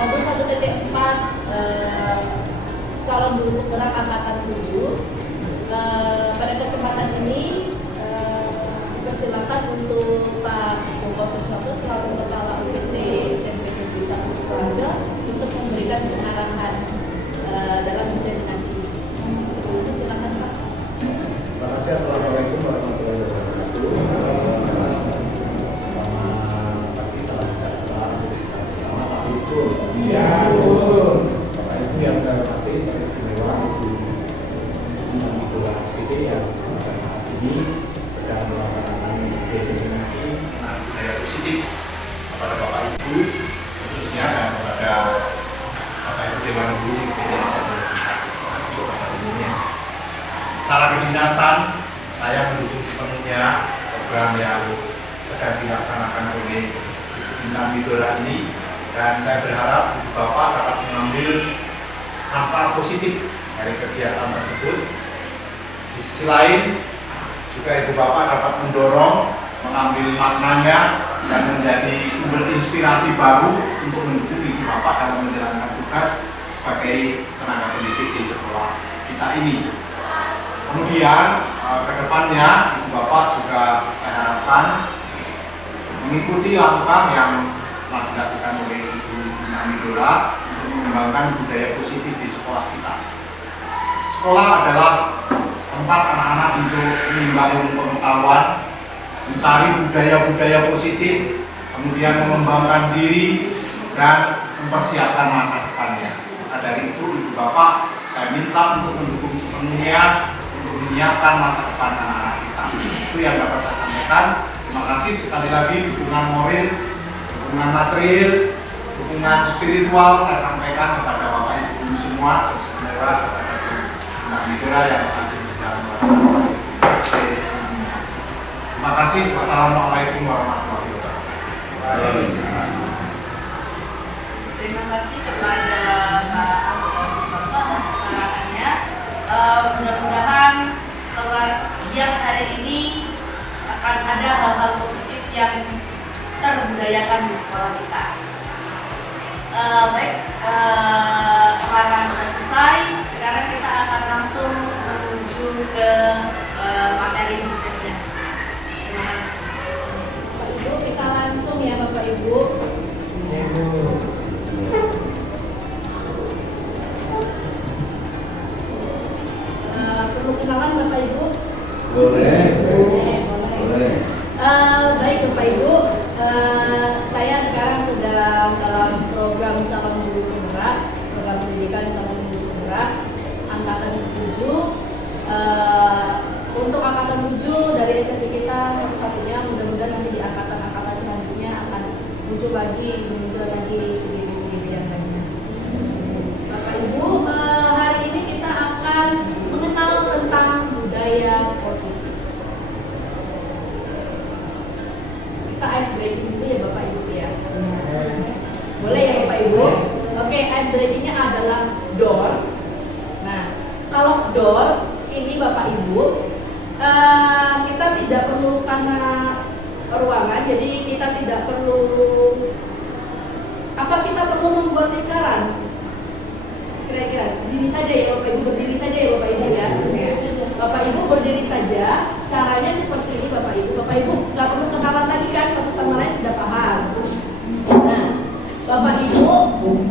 modul 1.4 calon guru penggerak angkatan 7. Pada kesempatan ini dipersilakan untuk Pak Joko Suswanto selaku Kepala UPT SMP Negeri 1 Sukoharjo untuk memberikan arahan dalam diseminasi ini. Silakan Pak. Terima kasih. Assalamualaikum warahmatullahi wabarakatuh. Selamat pagi, salam sejahtera bersama Pak Ibu. Ya, Bapak Ibu yang saya hormati, Pak Istimewa Ibu SPD yang pada saat ini sedang melaksanakan diseminasi budaya positif kepada Bapak Ibu khususnya dan kepada Bapak Ibu Dewan Guru UPT SMP Negeri 1 Sukoharjo pada umumnya. Secara kedinasan, saya mendukung sepenuhnya program yang sedang dilaksanakan oleh Ibu Bintang Widora ini, dan saya berharap Ibu Bapak dapat mengambil manfaat positif dari kegiatan tersebut. Di sisi lain, juga Ibu Bapak dapat mendorong, mengambil maknanya, dan menjadi sumber inspirasi baru untuk mendukung Ibu Bapak dalam menjalankan tugas sebagai tenaga pendidik di sekolah kita ini. Kemudian kedepannya Ibu Bapak juga saya harapkan mengikuti langkah yang telah dilakukan oleh Ibu Bintang Widora untuk mengembangkan budaya positif di sekolah kita. Sekolah adalah tempat anak-anak untuk menimba ilmu pengetahuan, mencari budaya-budaya positif, kemudian mengembangkan diri dan mempersiapkan masa depannya. Maka dari itu Ibu Bapak saya minta untuk mendukung sepenuhnya untuk menyiapkan masa depan anak-anak kita. Itu yang dapat saya sampaikan. Terima kasih sekali lagi. Dukungan moral, dukungan material, dukungan spiritual saya sampaikan kepada Bapak Ibu semua, saudara kepada Bintang Widora yang saat ini sedang melaksanakan diseminasi. Terima kasih. Wassalamualaikum warahmatullahi wabarakatuh. Terima kasih kepada Pak Joko Suswanto atas keterangannya. Mudah-mudahan setelah kegiatan hari ini akan ada hal-hal positif yang terbudayakan di sekolah kita. Baik, pengarahan sudah selesai. Sekarang kita akan langsung menuju ke materi diseminasi. Terima kasih. Bapak Ibu, kita langsung ya Bapak Ibu. Perlu kenalan Bapak Ibu? Boleh. Baik Bapak Ibu, saya sekarang sedang dalam program calon guru penggerak, program pendidikan calon guru penggerak angkatan 7. Untuk angkatan 7 dari SMP kita satu-satunya, mudah-mudahan nanti di angkatan-angkatan selanjutnya akan muncul lagi CGP yang lainnya. Bapak Ibu, hari ini kita akan mengenal tentang budaya positif. Kita ice breaking dulu ya Bapak Ibu ya. Boleh ya Bapak Ibu? Oke, ice breakingnya adalah door. Nah, kalau door ini Bapak Ibu, kita tidak perlu karena ruangan, jadi kita tidak perlu kita perlu membuat lingkaran. Kira-kira di sini saja ya Bapak Ibu, berdiri saja ya Bapak Ibu ya. Bapak Ibu berdiri saja. Caranya seperti ini Bapak Ibu. Bapak Ibu nggak perlu kenalan lagi kan, satu sama lain sudah paham. Nah, Bapak Ibu,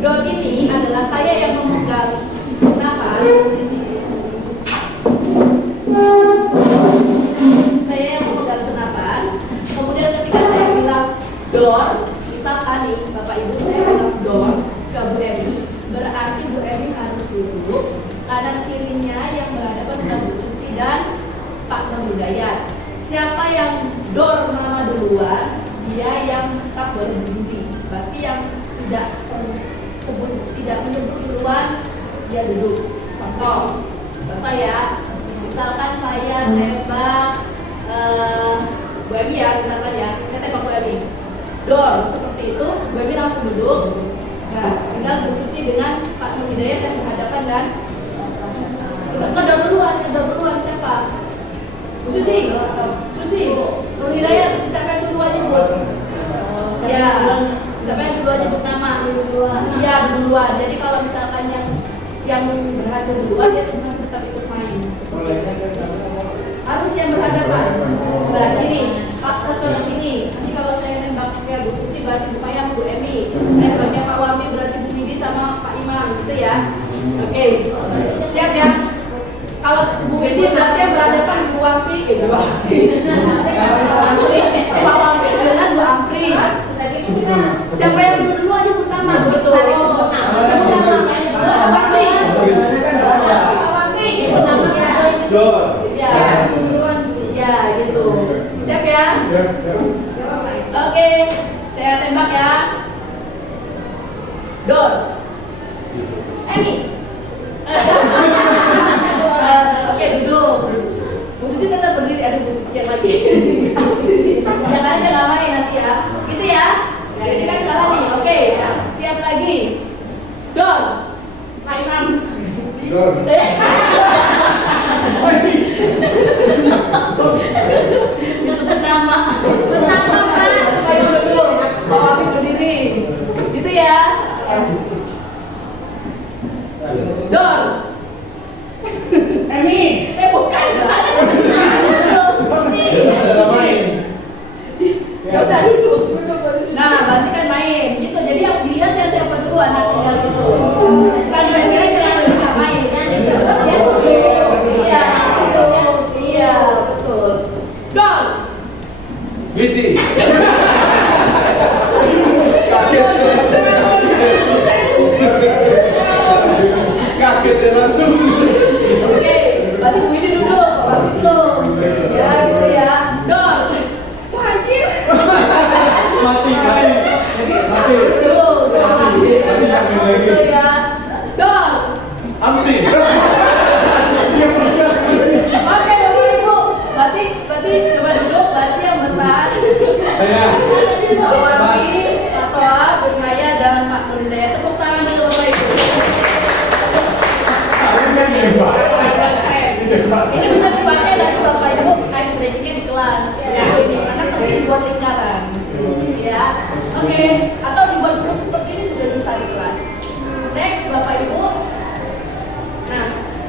door ini adalah saya yang memegang senapan. Saya yang memegang senapan. Kemudian ketika saya bilang door, misalkan nih Bapak Ibu, saya bilang door ke Bu Emi, berarti Bu Emi harus duduk kanan kirinya yang berhadapan dengan Bu Suci dan Pak Hidayat. Siapa yang door nama duluan, dia yang tetap berdiri. Berarti yang tidak menyebut duluan, dia duduk. Contoh ya, misalkan saya tembak Bu Emi ya, misalkan ya, saya tembak Bu Emi. Door seperti itu, Bu Emi langsung duduk. Nah, tinggal Bu Suci dengan Pak Hidayat yang berhadapan dan kedor duluan siapa? Bu Suci, Bu Hidayat, siapa yang duluan nyebut? Ya, Siapa yang duluan nyebut nama? Iya, duluan. Jadi kalau misalkan yang berhasil duluan dia tetap ikut main. Harus yang berhadapan. Berarti nih, terus ke sini. Nanti kalau saya nembak ya Bu Suci berarti Bu Mayang, Bu Emi. Nembaknya Pak Wami berarti Bu Didi sama Pak Imam, gitu ya. Oke, siap ya? Kalau Bu Didi berarti yang berhadapan Bu Wami, Bu Wami. Pak Wami dengan Bu Ampri. Siapa yang dulu aja Bu nama, betul. Sebut nama. Bu Ampri. Pak Wami, itu namanya. Ya, gitu. Siap ya? Oke, saya tembak ya. Dor. Emi. Oke, duduk. Bu Suci tetap berdiri. Aduh, Bu Suci yang lagi. Jangan aja nggak main nanti ya. Gitu ya. Jadi kan kalah nih. Oke, siap lagi. Dor. Pak Imam. Dor. Disebut nama. Disebut nama, Pak. Pak Imam duduk. Pak Wami berdiri. Gitu ya. Dor. Emi. Bukan kesana. Ya udah duduk. Nah, berarti kan main. Gitu. Jadi yang dilihat ya siapa duluan nanti tinggal gitu. Kan kira-kira yang bisa main. Iya. Iya, betul. Dor. Widi. Kaget ya langsung. Oke, berarti Bu Widi duduk, berarti belum. Ya, gitu ya. Dor. Anjir. Mati. Duduk, gitu ya. Dor. Amti. Oke, Bapak Ibu. Berarti coba duduk, berarti yang berperan. Pak Wami, Pak Toa, Bu Maya, dan Pak Nurindaya. Tepuk tangan dulu Bapak Ibu. Ini bisa dipakai dari Bapak Ibu ice breakingnya di kelas. Ini karena pasti dibuat lingkaran, ya. Oke, atau dibuat grup seperti ini juga bisa di kelas. Next, Bapak Ibu. Nah,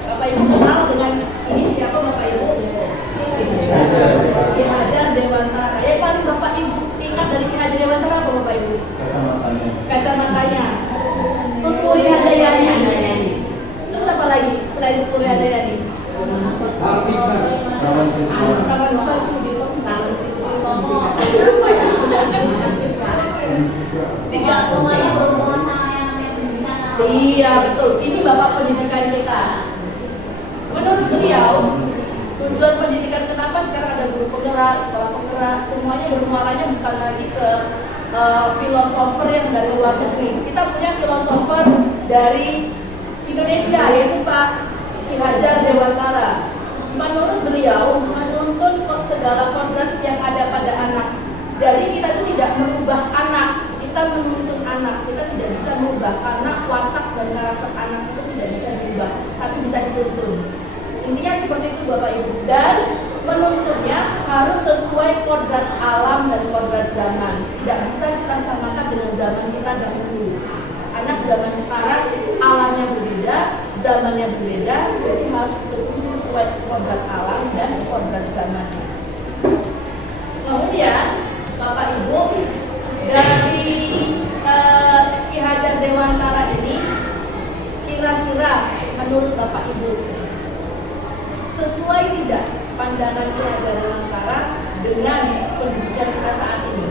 Bapak Ibu kenal dengan ini siapa Bapak Ibu? Ki Hajar Dewantara. Yang paling Bapak Ibu ingat dari Ki Hajar Dewantara apa Bapak Ibu? Kacamatanya. Tuturi Handayani. Terus apa lagi selain Tuturi Handayani? Sama Nusa Budi Taman Siswa Lomo. Tiga rumahnya berhubungan sama yang namanya pendidikan. Iya betul. Ini Bapak pendidikan kita. Menurut beliau, tujuan pendidikan kenapa sekarang ada guru penggerak, sekolah penggerak, semuanya bermuaranya bukan lagi ke filosofer yang dari luar negeri. Kita punya filosofer dari Indonesia yaitu Pak Ki Hajar Dewantara. Menurut beliau menuntut segala kodrat yang ada pada anak. Jadi kita itu tidak merubah anak, kita menuntut anak. Kita tidak bisa merubah anak, watak dan karakter anak itu tidak bisa dirubah, tapi bisa dituntun. Intinya seperti itu Bapak Ibu. Dan menuntutnya harus sesuai kodrat alam dan kodrat zaman. Tidak bisa kita samakan dengan zaman kita dahulu. Anak zaman sekarang alamnya berbeda, zamannya berbeda, jadi harus dituntun sesuai kodrat alam dan kodrat zamannya. Kemudian Bapak Ibu dari Ki Hajar Dewantara ini kira-kira menurut Bapak Ibu sesuai tidak pandangan Ki Hajar Dewantara dengan pendidikan kita saat ini?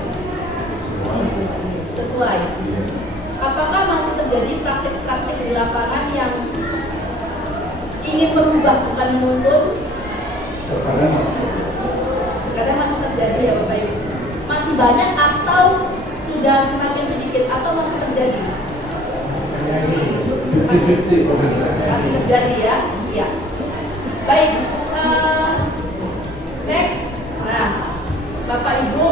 Sesuai. Apakah masih terjadi praktik-praktik di lapangan yang ingin merubah bukan menuntut? Kadang masih terjadi ya Bapak Ibu. Masih banyak atau sudah semakin sedikit atau masih terjadi? Masih terjadi ya? Iya. Baik. Next. Nah, Bapak Ibu,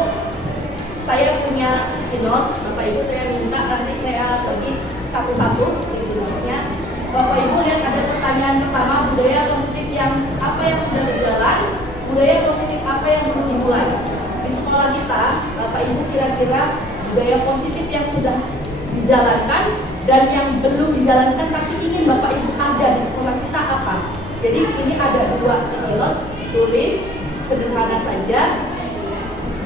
saya punya sticky notes. Bapak Ibu saya minta nanti saya bagi satu-satu sticky notes-nya. Bapak Ibu lihat ada pertanyaan pertama, budaya positif yang apa yang sudah berjalan, budaya positif apa yang belum dimulai. Di sekolah kita, Bapak Ibu kira-kira budaya positif yang sudah dijalankan dan yang belum dijalankan tapi ingin Bapak Ibu ada di sekolah kita apa? Jadi ini ada 2 sticky notes, tulis sederhana saja.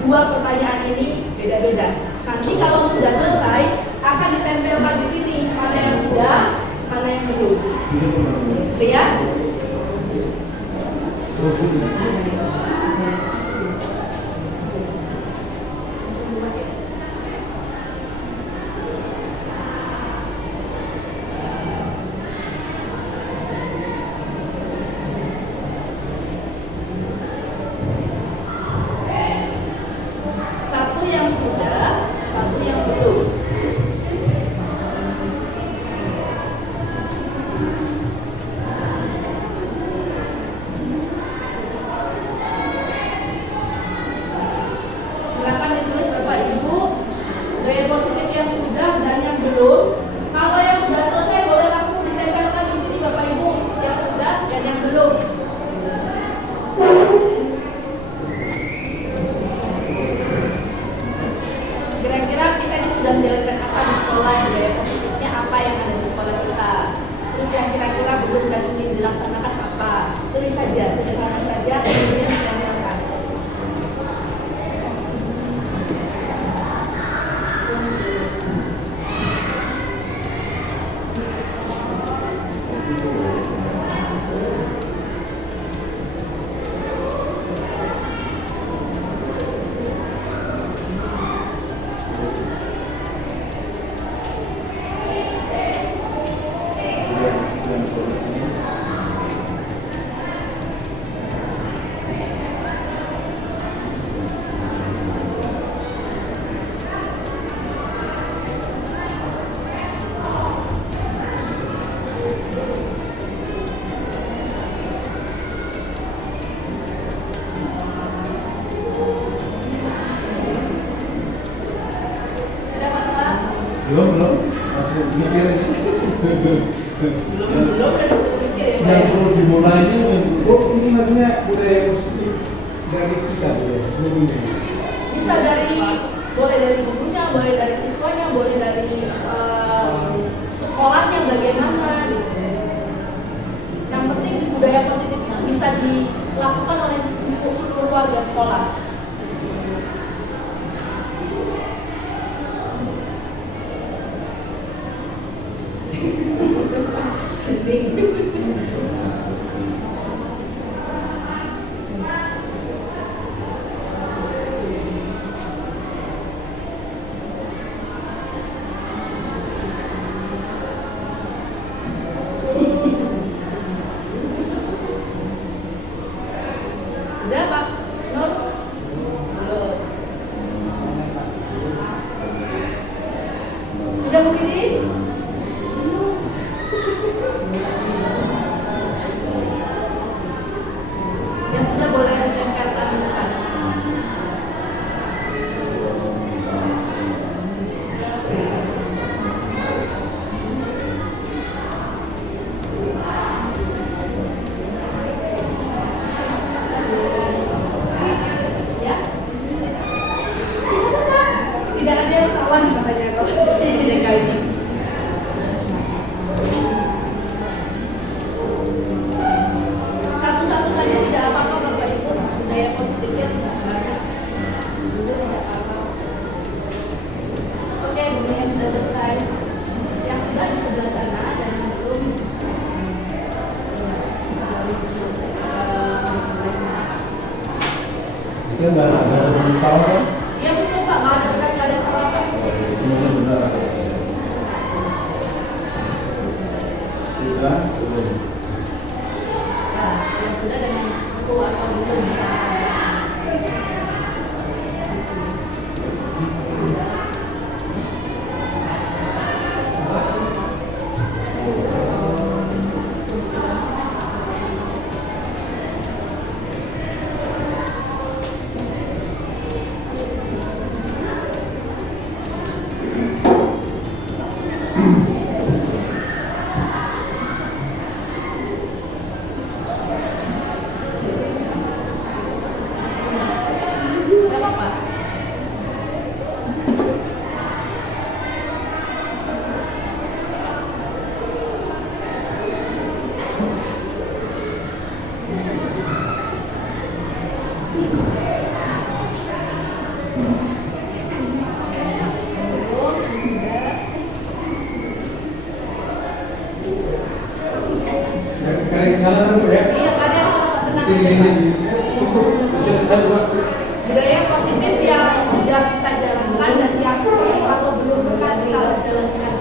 2 pertanyaan ini beda-beda. Nanti kalau sudah selesai akan ditempelkan di sini mana yang sudah, mana yang belum. Lihat. Satu yang sudah, satu yang belum. Silakan ditulis Bapak Ibu budaya positif yang sudah dan yang belum. Kalau yang sudah selesai boleh langsung ditempelkan di sini Bapak Ibu yang sudah dan yang belum. Kira-kira kita ini sudah menjalankan apa di sekolah, budaya positifnya apa yang ada di sekolah kita. Terus yang kira-kira belum dan ingin dilaksanakan apa. Tulis saja, sederhana saja, kemudian ditempelkan. Sudah Pak? Belum, masih mikir ini. Belum udah disuruh pikir ya Pak Yang ya? perlu dimulai ini maksudnya budaya positif dari kita ya, belum ini. Bisa dari, boleh dari gurunya, boleh dari siswanya, boleh dari sekolahnya bagaimana gitu. Yang penting budaya positif itu bisa dilakukan oleh seluruh warga sekolah. Udah Pak? Nur? Belum. Sudah Bu Didi? Yang sudah boleh ditempelkan di depan. Ya? Tidak ada yang salah katanya kalau ini deh kali ini. Satu-satu saja tidak apa-apa Bapak Ibu, budaya positifnya tidak banyak. Itu tidak apa-apa. Oke, buku yang sudah selesai. Yang sudah di sebelah sana dan yang belum dari situ. Itu nggak ada salah kan? Ya betul Pak, nggak ada salah Pak. Semuanya benar. Sudah, belum. Ya, yang sudah dengan buku atau belum. Nggak apa-apa. Budaya positif yang sudah kita jalankan dan yang perlu atau belum pernah kita jalankan.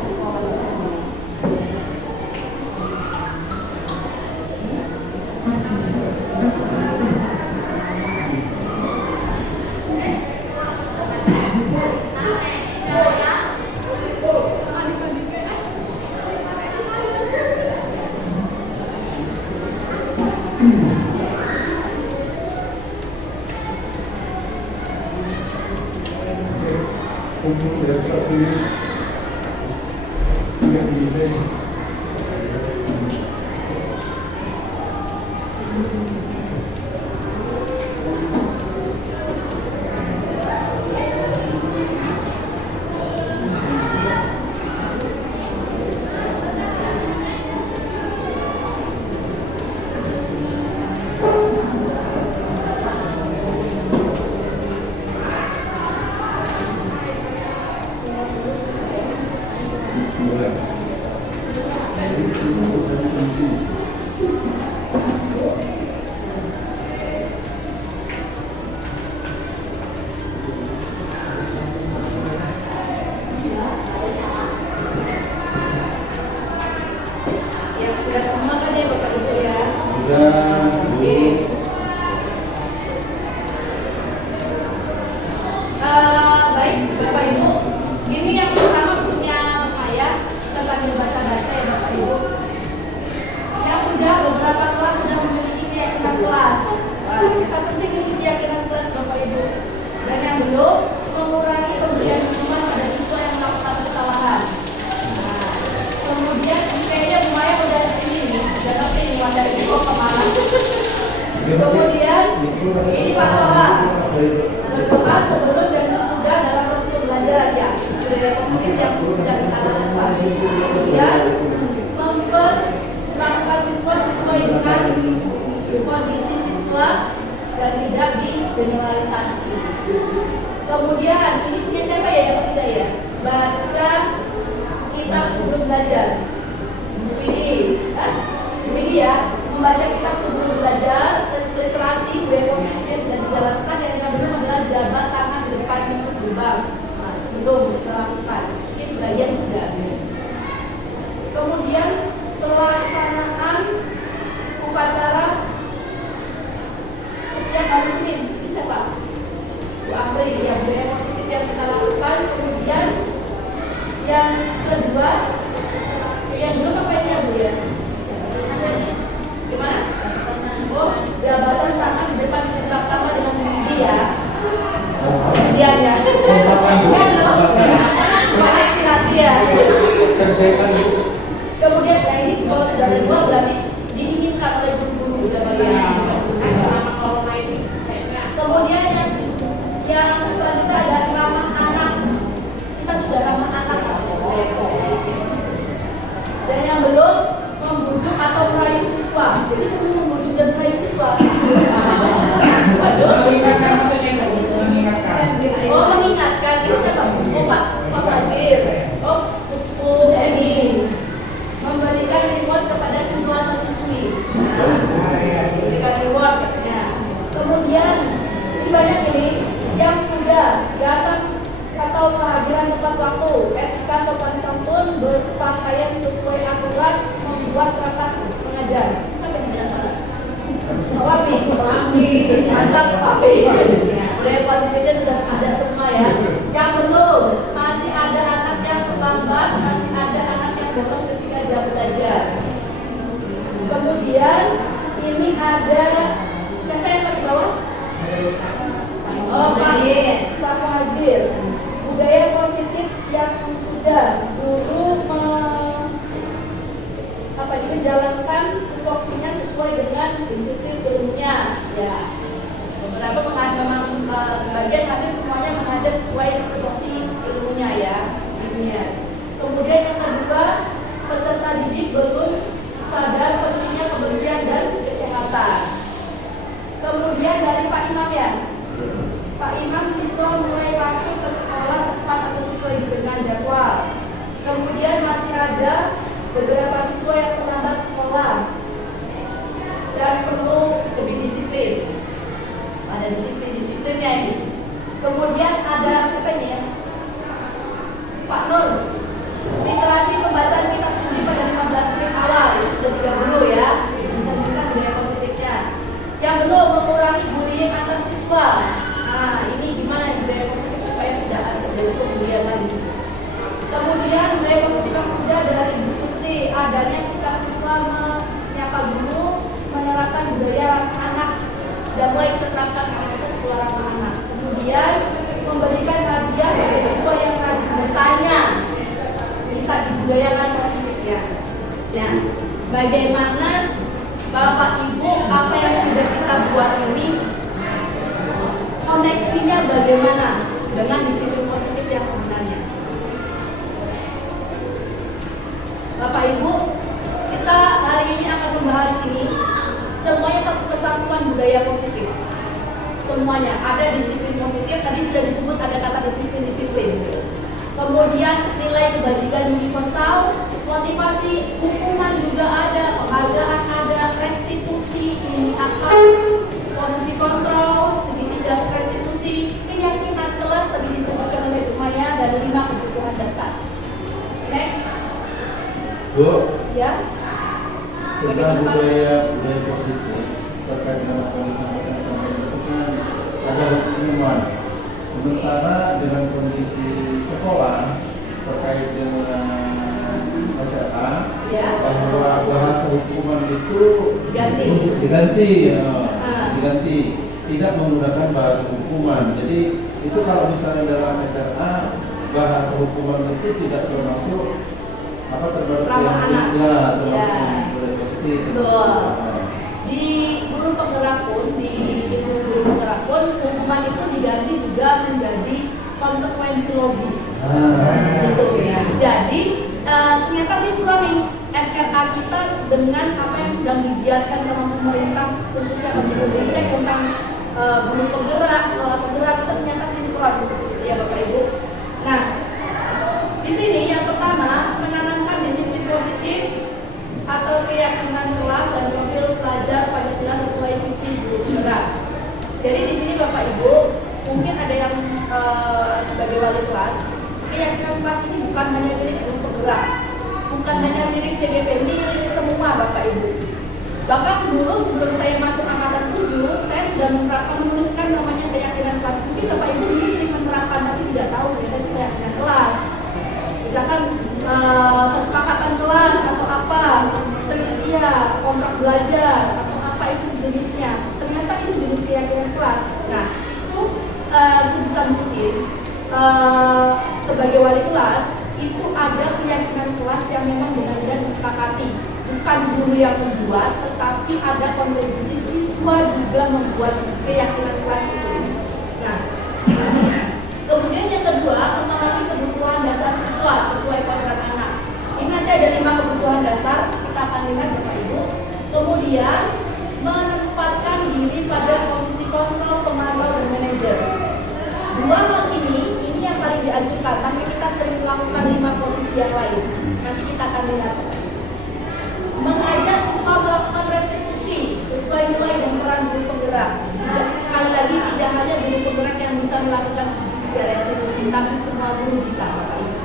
Sudah semua kan ya Bapak Ibu ya? Sudah. Oke. Baik Bapak Ibu, ini yang pertama punya saya tentang baca-baca ya Bapak Ibu. Yang sudah beberapa kelas sudah memiliki keyakinan kelas. Wah, kita penting ini keyakinan kelas Bapak Ibu. Dan yang belum mengurangi pemberian hukuman pada siswa yang melakukan kesalahan. Nah, kemudian kayaknya lumayan udah ini nih, udah ngerti nih wadah info kemana. Kemudian ini Pak Toha, berdoa sebelum dan sesudah dalam proses belajar ya, budaya positif yang sudah kita lakukan. Kemudian memperlakukan siswa sesuai dengan kondisi siswa dan tidak digeneralisasi. Kemudian ini punya siapa ya yang ketiga ya? Baca kitab sebelum belajar. Ini ya, membaca kitab sebelum belajar, literasi budaya positifnya sudah dijalankan dan yang belum adalah jabat tangan di depan pintu gerbang. Nah, belum kita lakukan. Ini sebagian sudah. Kemudian pelaksanaan upacara setiap hari Senin, bisa Pak? Bu Apri, ya budaya positif yang kita lakukan. Kemudian yang kedua, yang belum apa ini ya Bu ya? Gimana? Oh, jabatan tangan di depan tetap sama dengan Widi ya. Siap ya. Kan loh. Banyak sih hati ya. Kemudian ya ini kalau sudah ada dua berarti diinginkan oleh guru-guru jabatan. Kemudian yang selanjutnya ada ramah anak. Kita sudah ramah anak. Dan yang belum membujuk atau merayu siswa. Jadi perlu membujuk dan merayu siswa. Waduh. Oh, mengingatkan. Ini siapa? Oh, Pak Fajir. Oh, Bu Emi. Memberikan reward kepada siswa atau siswi. Memberikan reward katanya. Kemudian ini banyak ini yang sudah datang atau kehadiran tepat waktu, etika sopan santun, berpakaian sesuai aturan, membuat rapat mengajar. Siapa yang tidak salah? Papi, mantap Papi. Budaya positifnya sudah ada semua ya. Yang belum, masih ada anak yang terlambat, masih ada anak yang bolos ketika jam belajar. Kemudian ini ada siapa yang di bawah? Oh, Pak Muhajir. Budaya positif yang sudah guru menjalankan tupoksinya sesuai dengan disiplin ilmunya. Ya, beberapa memang sebagian hampir semuanya mengajar sesuai tupoksi ilmunya ya. Kemudian yang kedua, peserta didik belum sadar pentingnya kebersihan dan kesehatan. Kemudian dari Pak Imam ya. Pak Imam, siswa mulai masuk ke sekolah tepat atau sesuai dengan jadwal. Kemudian masih ada beberapa siswa yang terlambat sekolah dan perlu lebih disiplin literasi pembacaan kitab suci pada 15 menit awal. Itu sudah 30 ya. Mencerminkan budaya positifnya. Yang belum, mengurangi bullying antar siswa. Nah, ini gimana budaya positif supaya tidak ada terjadi pembulian lagi. Kemudian budaya positif yang sudah dari buku suci, adanya sikap siswa menyapa guru, menerapkan budaya ramah anak, dan mulai kita terapkan aktivitas sekolah ramah anak. Kemudian memberikan hadiah bagi siswa yang rajin bertanya, kita dibudayakan positifnya. Nah, bagaimana Bapak Ibu apa yang sudah kita buat ini koneksinya bagaimana dengan disiplin positif yang sebenarnya? Bapak Ibu, kita hari ini akan membahas ini semuanya satu kesatuan budaya positif. Semuanya ada disiplin positif, tadi sudah disebut ada kata disiplin. Kemudian nilai kebajikan universal, motivasi, hukuman juga ada, penghargaan ada, restitusi ini apa, posisi kontrol, segitiga restitusi, keyakinan kelas tadi disebutkan oleh Bu Maya, dan 5 kebutuhan dasar. Next. Bu, Ya. tentang budaya positif terkait dengan apa yang disampaikan itu kan ada hukuman. Sementara dengan kondisi sekolah terkait dengan SMA, Ya. bahwa bahasa hukuman itu Diganti. diganti, tidak menggunakan bahasa hukuman. Jadi itu kalau misalnya dalam SMA bahasa hukuman itu tidak termasuk termasuk Ramah anak. ya, termasuk Ya. budaya positif. Betul. Di guru penggerak pun hukuman itu diganti juga menjadi konsekuensi logis. Gitu ya. Jadi ternyata sih nih SRA kita dengan apa yang sedang digiatkan sama pemerintah khususnya Kemdikbud tentang guru penggerak, sekolah penggerak itu ternyata sinkron ya Bapak Ibu. Nah, di sini yang pertama menanamkan disiplin positif atau keyakinan kelas dan profil pelajar Pancasila sesuai visi guru penggerak. Jadi di sini Bapak Ibu mungkin ada yang sebagai wali kelas, keyakinan kelas ini bukan hanya milik guru penggerak, bukan hanya milik CGP, milik semua Bapak Ibu. Bahkan dulu sebelum saya masuk angkatan 7, saya sudah menuliskan namanya keyakinan kelas. Mungkin Bapak Ibu dulu sering menerapkan tapi tidak tahu ternyata itu keyakinan kelas. Misalkan kesepakatan kelas atau apa, iya kontrak belajar atau apa itu sejenisnya. Ternyata itu jenis keyakinan kelas. Nah, itu sebisa mungkin sebagai wali kelas itu ada keyakinan kelas yang memang benar-benar disepakati. Bukan guru yang membuat, tetapi ada kontribusi siswa juga membuat keyakinan kelas itu. Nah, kemudian yang kedua, memenuhi kebutuhan dasar siswa sesuai kodrat anak. Ini nanti ada 5 kebutuhan dasar, kita akan lihat Bapak Ibu. Kemudian menempatkan diri pada posisi kontrol, pemantau, dan manajer. 2 hal ini yang paling diajukan, tapi kita sering melakukan 5 posisi yang lain. Nanti kita akan lihat. Mengajak siswa melakukan restitusi sesuai nilai dan peran guru penggerak. Jadi sekali lagi tidak hanya guru penggerak yang bisa melakukan restitusi, tapi semua guru bisa Bapak Ibu.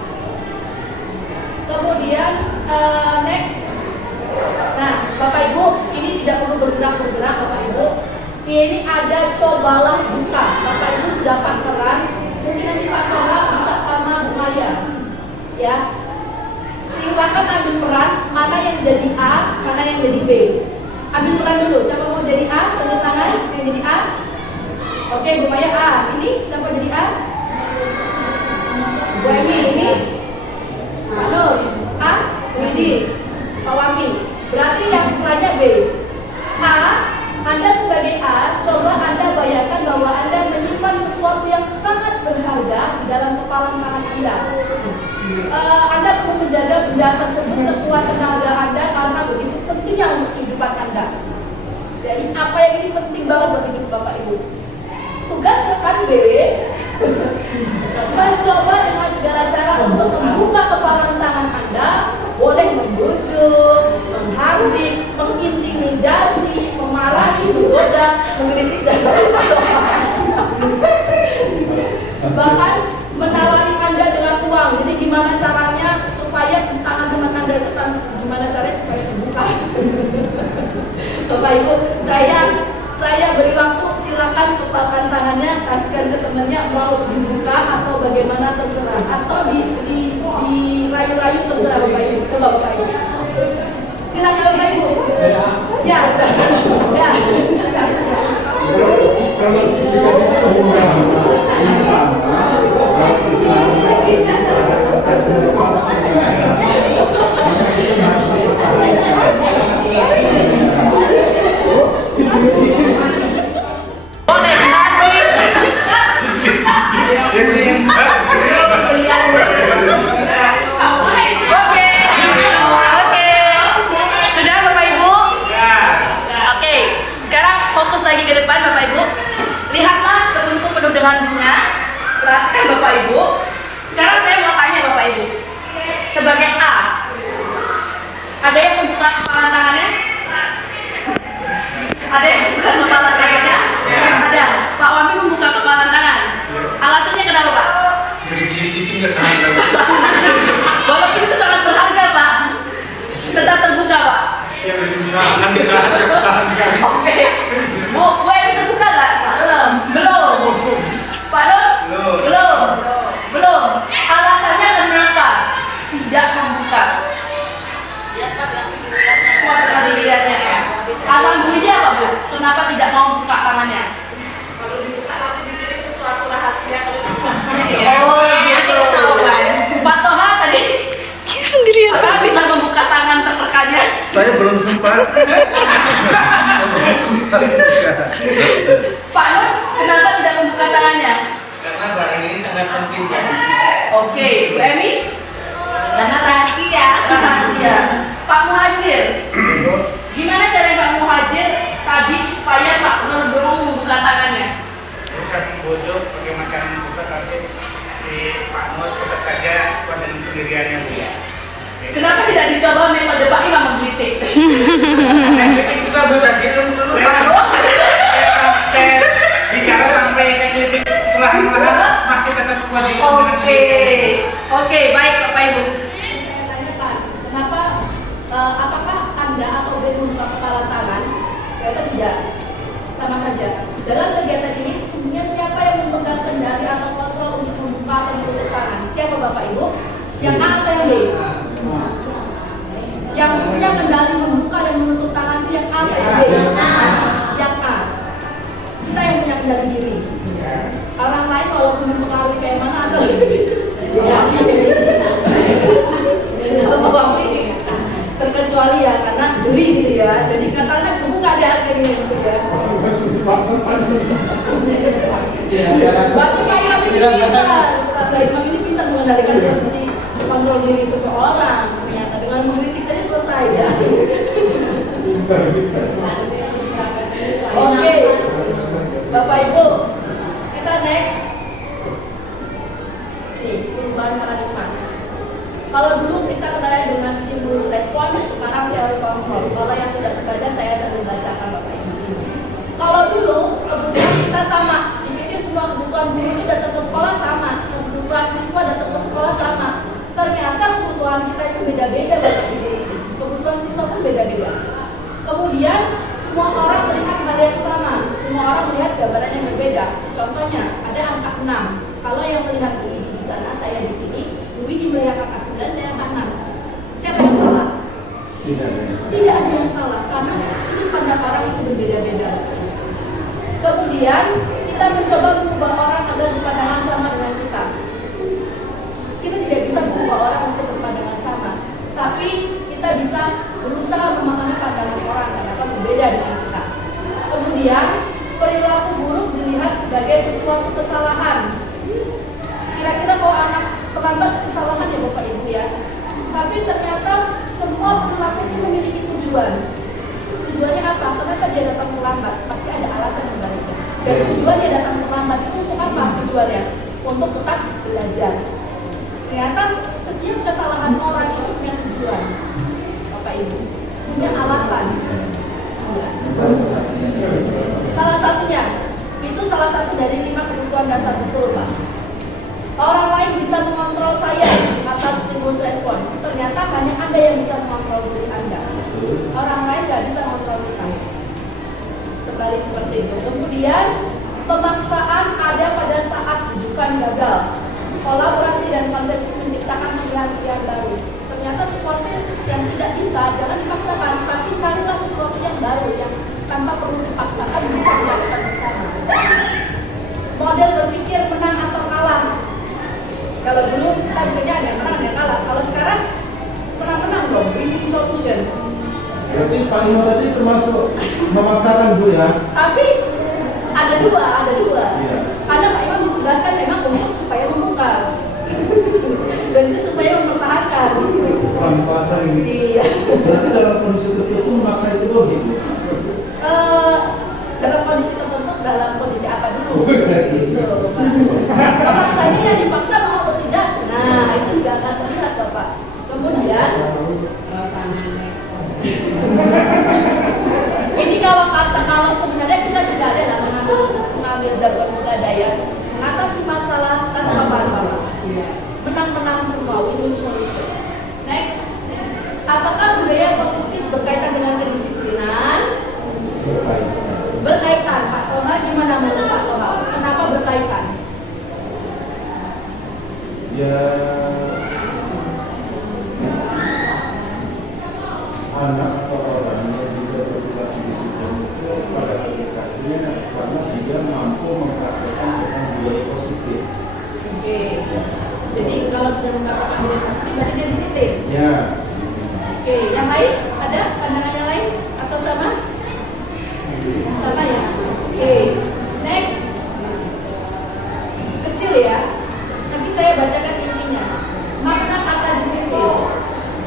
Kemudian next. Nah, Bapak Ibu, ini tidak perlu bergerak-bergerak Bapak Ibu. Ini ada cobalah buka. Bapak Ibu sudah partneran. Mungkin nanti Pak Toha bisa sama Bu Maya. Ya. Silakan ambil peran, mana yang jadi A, mana yang jadi B. Ambil peran dulu. Siapa mau jadi A? Tanda tangan yang jadi A. Oke, Bu Maya A. Ini siapa jadi A? Bu Emi ini. Pak Nur A. Widi. Pak Wami. Berarti yang perannya B. A. Anda sebagai A, coba Anda bayangkan bahwa Anda menyimpan sesuatu yang sangat berharga di dalam kepalan tangan Anda. Anda perlu menjaga benda tersebut sekuat tenaga Anda karena begitu pentingnya untuk kehidupan Anda. Jadi apa yang ini penting banget bagi hidup Bapak Ibu. Tugas rekan B mencoba dengan segala cara untuk membuka kepalan tangan Anda. Boleh membujuk, menghardik, mengintimidasi, memarahi, menggoda, mengkritik dan bahkan menawari Anda dengan uang. Jadi gimana cara yang mau dibuka atau bagaimana terserah, atau dirayu-rayu terserah Bapak Ibu. Coba Bapak Ibu. Silakan Bapak Ibu. Ya. Ya. Kalau dikasih kemudahan Sudah Bapak Ibu? Oke, sekarang fokus lagi ke depan Bapak Ibu. Lihatlah kebunku penuh dengan bunga. Perhatikan Bapak Ibu. Sekarang saya mau tanya Bapak Ibu. Sebagai A, ada yang membuka kepala tangannya? Ada yang membuka kepala tangannya? Ada. Pak Wami membuka kepala tangan. Alasannya kenapa Pak? Walaupun itu sangat berharga Pak, tetap terbuka Pak. Oke. Bu Emi terbuka nggak? Belum. Pak Don? Belum. Alasannya kenapa tidak membuka? Kuat sekali dilihatnya. Asal bunyinya apa Bu? Kenapa tidak mau buka tangannya? Kalau dibuka nanti di sini sesuatu rahasia kalau dibuka. Oh gitu. Pak Toha tadi sendirian. Apakah bisa membuka tangan tertekannya? Saya belum sempat. Pak Nur, kenapa tidak membuka tangannya? Karena barang ini sangat penting guys. Oke, Bu Emi? Karena rahasia. Rahasia. Pak Muhajir, gimana cara Pak Muhajir tadi supaya Pak Nur dorong membuka tangannya? Bisa dibujuk pakai makanan buka tapi si Pak Nur tetap saja kuat dengan pendiriannya Bu. Kenapa tidak dicoba metode Pak Imam menggelitik? Saya juga sudah gitu saya bicara sampai saya kritik perlahan-lahan masih tetap kuat di Oke, baik Bapak Ibu. Saya tanyakan, kenapa apakah Anda atau B membuka kepala tangan? Ternyata tidak, sama saja. Dalam kegiatan ini sesungguhnya siapa yang memegang kendali atau kontrol untuk membuka atau menutup tangan? Siapa Bapak Ibu? Yang A atau yang B? Yang punya kendali membuka dan menutup tangan itu yang A atau yang B? Yang A. Kita yang punya kendali diri. Orang lain walaupun mempengaruhi kayak mana asal terkecuali ya karena beli gitu ya. Jadi katanya kebuka deh akhirnya gitu ya. Berarti Pak Imam ini pintar. Pak Imam ini pintar mengendalikan posisi kontrol diri seseorang. Ternyata dengan mengkritik saja selesai ya. Oke, Bapak Ibu, kita next. Nih, perubahan paradigma. Kalau dulu kita kenal dengan stimulus respon, sekarang teori kontrol. Kalau yang sudah terbaca saya sambil bacakan Bapak Ibu. Kalau dulu kebutuhan kita sama, dipikir semua kebutuhan guru itu datang ke sekolah sama, kebutuhan siswa datang ke sekolah sama. Ternyata kebutuhan kita itu beda-beda Bapak Ibu. Kebutuhan siswa pun beda-beda. Kemudian semua orang melihat hal yang sama, semua orang melihat gambaran yang berbeda. Contohnya ada angka 6. Kalau yang melihat Dwi di sana, saya di sini. Dwi melihat angka 9, saya angka 6. Siapa yang salah? Tidak ada yang salah karena sudut pandang orang itu berbeda-beda. Kemudian kita mencoba mengubah orang agar berpandangan sama dengan kita. Kita tidak bisa mengubah orang untuk berpandangan sama, tapi kita bisa berusaha memahami pandangan orang karena berbeda dengan kita. Kemudian perilaku buruk dilihat sebagai sesuatu kesalahan. Kira-kira kalau anak terlambat kesalahan ya Bapak Ibu ya. Tapi ternyata semua perilaku itu memiliki tujuan. Tujuannya apa? Kenapa dia datang terlambat? Pasti ada alasan yang baik. Dan tujuan dia datang terlambat itu untuk apa tujuannya? Untuk tetap belajar. Ternyata setiap kesalahan orang itu punya tujuan, Bapak Ibu, punya alasan. Ya. Salah satunya, itu salah satu dari 5 kebutuhan dasar betul, Pak. Orang lain bisa mengontrol saya atas stimulus respon. Ternyata hanya Anda yang bisa mengontrol diri Anda. Orang lain nggak bisa mengontrol kita. Kembali seperti itu. Kemudian pemaksaan ada pada saat Pak Imo tadi termasuk memaksakan Bu ya. Tapi ada dua. Iya. Karena Pak Imam ditugaskan memang untuk supaya membongkar. Dan itu supaya mempertahankan. Kurang kuasa ini. Iya. Berarti dalam kondisi tertentu memaksa itu logik. Dalam kondisi tertentu, dalam kondisi apa dulu? Gitu. Pemaksanya yang dipaksa mau atau tidak? Nah, itu juga akan terlihat Bapak. Kemudian ini kalau sebenarnya kita tidak ada lah mengambil jargon Pegadaian mengatasi masalah tanpa masalah. Menang-menang semua, win-win solution. Next, apakah budaya positif berkaitan dengan kedisiplinan? Berkaitan. Pak Toha, gimana menurut Pak Toha? Kenapa berkaitan? Ya, anak atau orang yang bisa berperilaku disiplin itu pada hakikatnya karena dia mampu mempraktekkan dengan budaya positif. Oke. Jadi kalau sudah mengatakan budaya positif, berarti dia disiplin. Ya. Oke, yang lain ada pandangan yang lain atau sama? Sama ya. Oke, next. Kecil ya. Nanti saya bacakan intinya. Makna kata disiplin.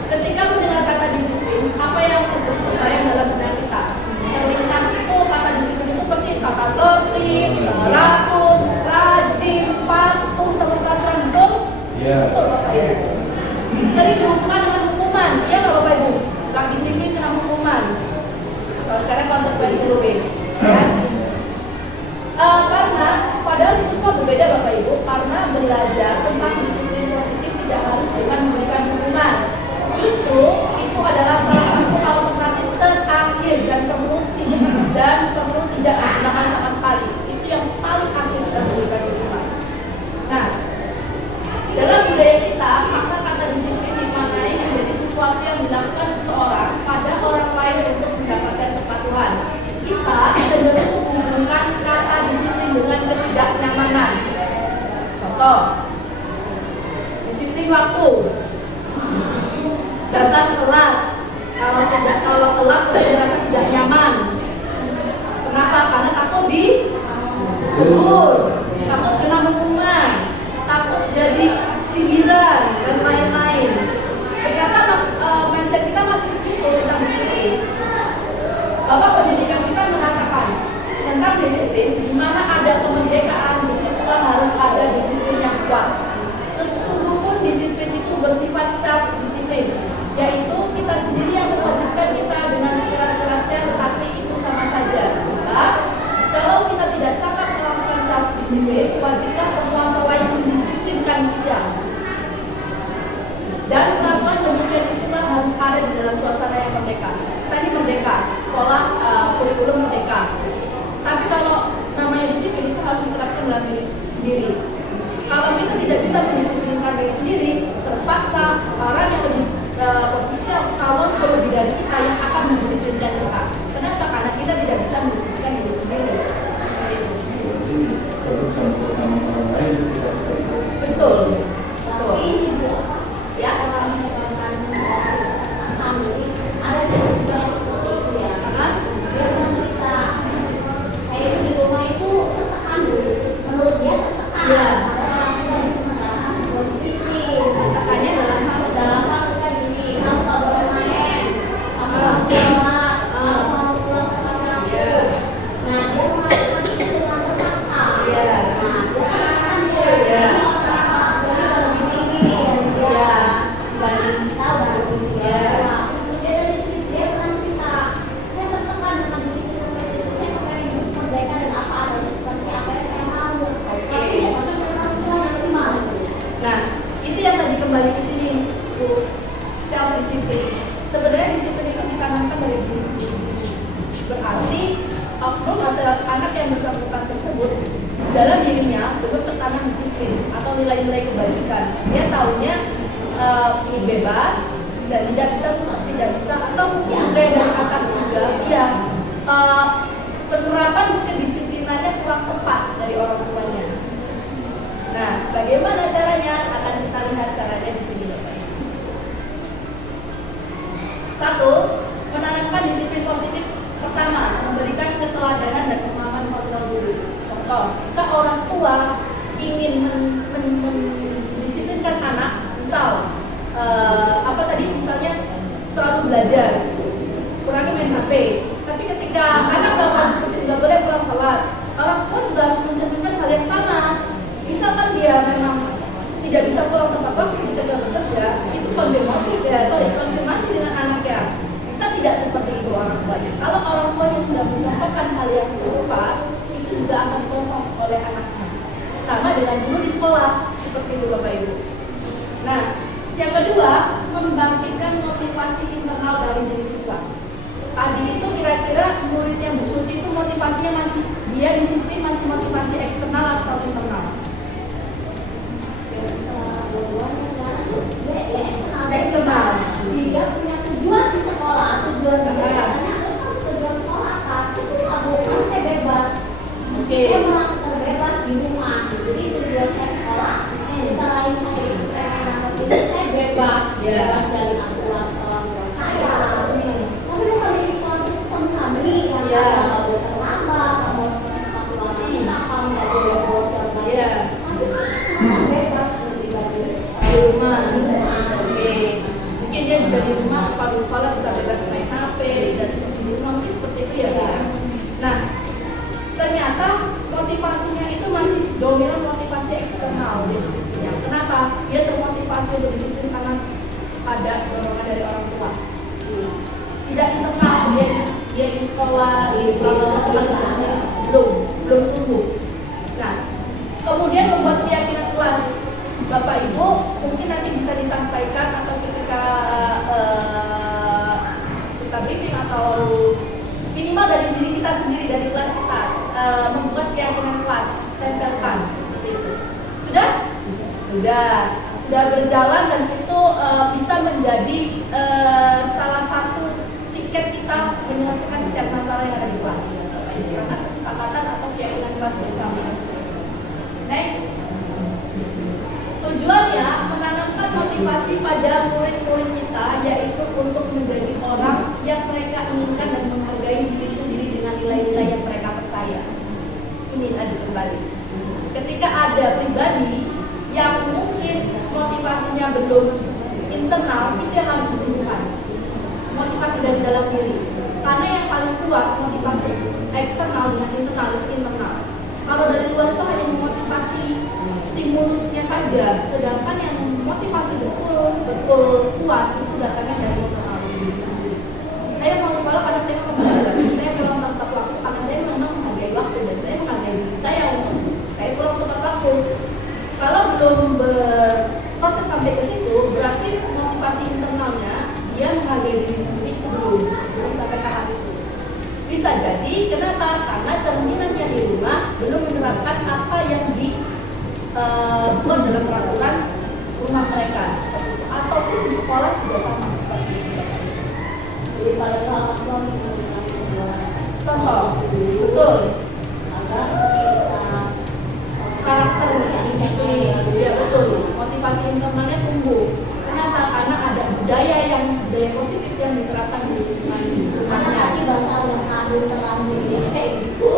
Ketika mendengar kata disiplin, apa yang terbayang dalam benak kita? Terlintas itu kata disiplin itu pasti tata tertib, teratur, rajin, patuh sama peraturan, betul? Ya. Betul Bapak Ibu. Sering dihubungkan dengan hukuman, iya nggak Bapak Ibu? Gak disiplin kena hukuman. Kalau sekarang konsekuensi lubis, ya. Karena padahal itu semua berbeda Bapak Ibu, karena belajar tentang disiplin positif tidak harus dengan memberikan hukuman. Justru itu adalah salah satu alternatif terakhir dan perlu tidak digunakan sama sekali. Itu yang paling akhir dan memberikan hukuman. Nah, dalam budaya kita, makna kata disiplin dimaknai menjadi sesuatu yang dilakukan seseorang pada orang lain untuk mendapatkan kepatuhan. Kita cenderung menghubungkan kata disiplin dengan ketidaknyamanan. Contoh, disiplin waktu, datang telat. Kalau telat saya merasa tidak nyaman. Kenapa? Karena takut ditegur, takut kena hukuman, takut jadi cibiran dan lain-lain. Ternyata mindset kita masih di situ tentang disiplin. Bapak pendidikan kita mengatakan tentang disiplin, di mana ada kemerdekaan, disitulah harus ada disiplin yang kuat. Sesungguhnya disiplin itu bersifat self-disiplin, yaitu kita sendiri yang mewajibkan kita dengan sekeras-kerasnya, tetapi itu sama saja. Sebab kalau kita tidak cakap melakukan self-disiplin, wajiblah penguasa lain mendisiplinkan kita. Dan perlakuan demikian itulah harus ada di dalam suasana yang merdeka. Tadi merdeka, sekolah, kurikulum merdeka. Tapi kalau namanya disiplin itu harus diterapkan dalam diri sendiri. Kalau kita tidak bisa mendisiplinkan diri sendiri, terpaksa orang yang lebih posisinya kawan lebih dari kita yang akan mendisiplinkan kita. Kenapa? Karena kita tidak bisa mendisiplinkan diri sendiri. Orang lain tidak Betul. Betul. Ya. Ada juga yang seperti itu ya. Dia cuma cerita, saya itu di rumah itu tertekan dulu. Menurut dia tertekan. Ya. Karena aku dari teman-teman sebuah disiplin. Tekannya dalam hal Misalnya gini, kamu kalau boleh main, kamu harus sholat, kamu mau pulang ke kamar aku. Nah, dia melakukan itu dengan terpaksa. Iya. Nah, dia kan dia Iya. ini orang baru gini-gini dan dia dibanding kita baru gini ya. Dia pernah cerita, saya tertekan dengan disiplin seperti itu. Saya pengen hidup merdeka dan apa adanya seperti apa yang saya mau. Tapi ya tapi orang tua yang terima. Nah, itu yang tadi kembali ke sini, self disiplin. Sebenarnya disiplin itu ditanamkan dari diri sendiri. Berarti oknum atau anak yang bersangkutan tersebut dalam dirinya belum tertanam disiplin atau nilai-nilai kebajikan. Dia taunya bebas dan tidak bisa atau mungkin kayak dari atas juga yang penerapan kedisiplinannya kurang tepat dari orang tuanya. Nah, bagaimana caranya? Akan kita lihat caranya di sini, Bapak Ibu. 1. Menanamkan disiplin apa tadi misalnya selalu belajar, kurangi main HP. Tapi ketika anak melakukan seperti itu nggak boleh pulang telat, orang tua juga harus mencerminkan hal yang sama. Misalkan dia memang tidak bisa pulang tepat waktu ketika bekerja, itu konfirmasi dengan anaknya. Bisa tidak seperti itu orang tuanya. Kalau orang tuanya sudah mencontohkan hal yang serupa, itu juga akan dicontoh oleh anaknya. Sama dengan guru di sekolah, seperti itu Bapak Ibu. Nah, yang kedua, membangkitkan motivasi internal dari diri siswa. Tadi itu kira-kira muridnya Bu Suci itu motivasinya masih, dia disiplin masih motivasi eksternal atau internal? Eksternal. Dia punya tujuan di sekolah, tujuan kegiatannya harus tujuan sekolah. Kasih semua bukan saya bebas. Oke. Saya merasa terbebas di rumah. Jadi tujuan saya sekolah. Selain saya pengen dapat ini, saya bebas. Bebas dari aturan orang tua saya. Tapi kalau di sekolah itu sistem kami yang nggak boleh terlambat, nggak boleh sepatu warna hitam, nggak boleh bawa jam belajar. Tapi saya merasa bebas pribadi. Di rumah. Oke. Mungkin dia juga di rumah, kalau di sekolah bisa bebas main HP dan seperti di rumah mungkin seperti itu ya. Nah, ternyata motivasinya itu masih dominan motivasi eksternal dia disiplinnya. Kenapa? Dia termotivasi untuk disiplin karena ada dorongan dari orang tua. Tidak internal, dia di sekolah, di kelasnya belum tumbuh. Nah, kemudian membuat keyakinan kelas. Bapak Ibu mungkin nanti bisa disampaikan atau ketika kita briefing atau minimal dari diri kita sendiri, dari kelas kita, membuat keyakinan kelas, tempelkan seperti itu. Sudah berjalan dan itu bisa menjadi salah satu tiket kita menyelesaikan setiap masalah yang ada di kelas, karena kesepakatan atau keyakinan kelas bersama. Next, tujuannya menanamkan motivasi pada murid-murid kita, yaitu untuk menjadi orang yang mereka inginkan dan menghargai diri sendiri dengan nilai-nilai yang mereka percaya. Ini tadi kembali. Ketika ada pribadi yang mungkin motivasinya belum internal, itu yang harus ditumbuhkan. Motivasi dari dalam diri. Karena yang paling kuat motivasi eksternal dengan internal itu internal. Kalau dari luar itu hanya memotivasi stimulusnya saja, sedangkan yang motivasi betul kuat itu datangnya dari internal diri sendiri. Saya mau sekolah karena saya mau belajar, saya pulang tepat waktu karena saya memang menghargai waktu dan saya menghargai diri saya untuk saya pulang tepat waktu. Kalau belum berproses sampai ke situ, berarti motivasi internalnya dia menghargai diri sendiri itu belum sampai ke tahap itu. Bisa jadi, kenapa? Karena cerminannya di rumah belum menerapkan apa yang dibuat dalam peraturan rumah mereka, seperti itu. Ataupun di sekolah juga sama seperti itu. Jadi pada orang tua Contoh, betul. agar kita Karakter disiplin, ya betul. Motivasi internalnya tumbuh. Kenapa? Karena ada budaya positif yang diterapkan di karena rumahnya. kasih bahasa yang adil terlalu kayak gitu.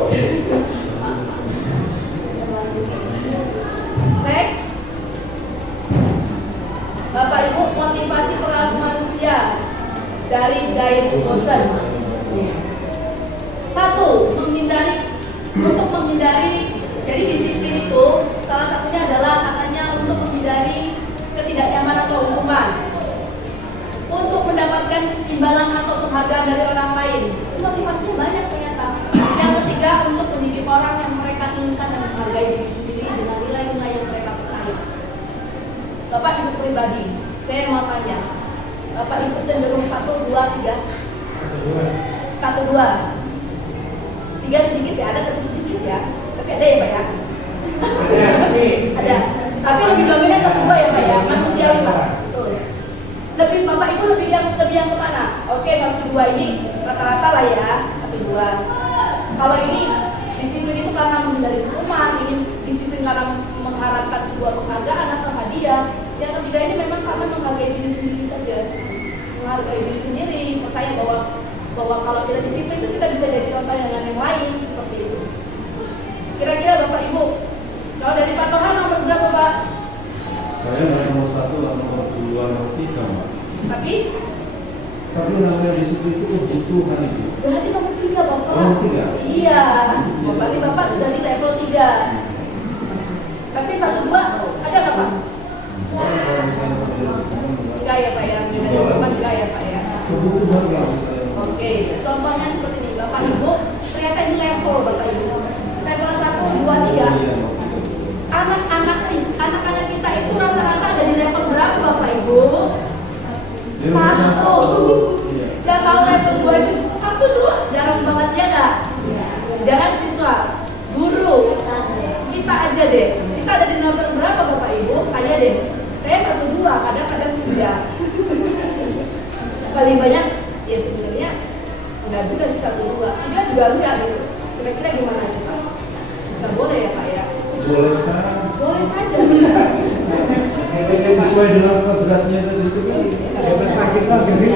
Next, Bapak Ibu, motivasi perilaku manusia dari Guy Bosen. Satu, untuk menghindari, jadi disiplin itu salah satunya adalah katanya untuk menghindari ketidaknyamanan atau hukuman, untuk mendapatkan imbalan atau penghargaan dari orang lain. Motivasinya banyak ternyata. Yang ketiga, untuk mendidik orang yang mereka inginkan dan menghargai diri sendiri dengan nilai-nilai yang mereka percaya. Bapak Ibu pribadi, saya mau tanya, Bapak Ibu cenderung 1, 2, 3? 1, 2. 3 sedikit ya, ada tapi sedikit ya. Tapi ada ya Pak ya? Ada. Tapi lebih dominan 1, 2 ya Pak ya, manusiawi Pak. Betul. Lebih Bapak Ibu lebih yang kemana? Oke, 1, 2 ini rata-rata lah ya, 1, 2. Kalau ini disiplin itu karena menghindari hukuman, ini disiplin karena mengharapkan sebuah penghargaan atau hadiah. Yang ketiga ini memang karena menghargai diri sendiri saja, menghargai diri sendiri, percaya bahwa kalau kita disiplin itu kita bisa jadi contoh dengan yang lain, seperti itu. Kira-kira Bapak Ibu, kalau dari Pak Tohan nomor berapa Pak? Saya nomor 1 atau nomor 2? dua nomor tiga, Mbak. Tapi Namanya di situ itu kebutuhan itu. berarti nomor 3 Bapak. Nomor 3? Iya. Berarti Bapak sudah di level 3. Tapi 1, 2 ada nggak Pak? Kalau misalnya Enggak ya Pak ya. Enggak ya Pak ya. kebutuhan lah misalnya. Oke, contohnya seperti ini, Bapak Ibu, ternyata ini level Bapak Ibu. Level 1, 2, 3. Anak-anak kita itu rata-rata ada di level berapa Bapak Ibu? 1. Iya. Yang tahu level 2 itu 1, 2, jarang banget ya nggak? Jangan siswa, guru, kita aja deh. Kita ada di level berapa Bapak Ibu? Saya deh. Saya 1, 2, kadang-kadang 3. Paling banyak ya sebenarnya enggak juga sih 1, 2, 3 juga enggak gitu. Kira-kira gimana nih Pak? Enggak boleh ya Pak ya? Boleh saja. Boleh saja. Sesuai dengan kodratnya tadi itu kan. Ya berpakit lah sendiri.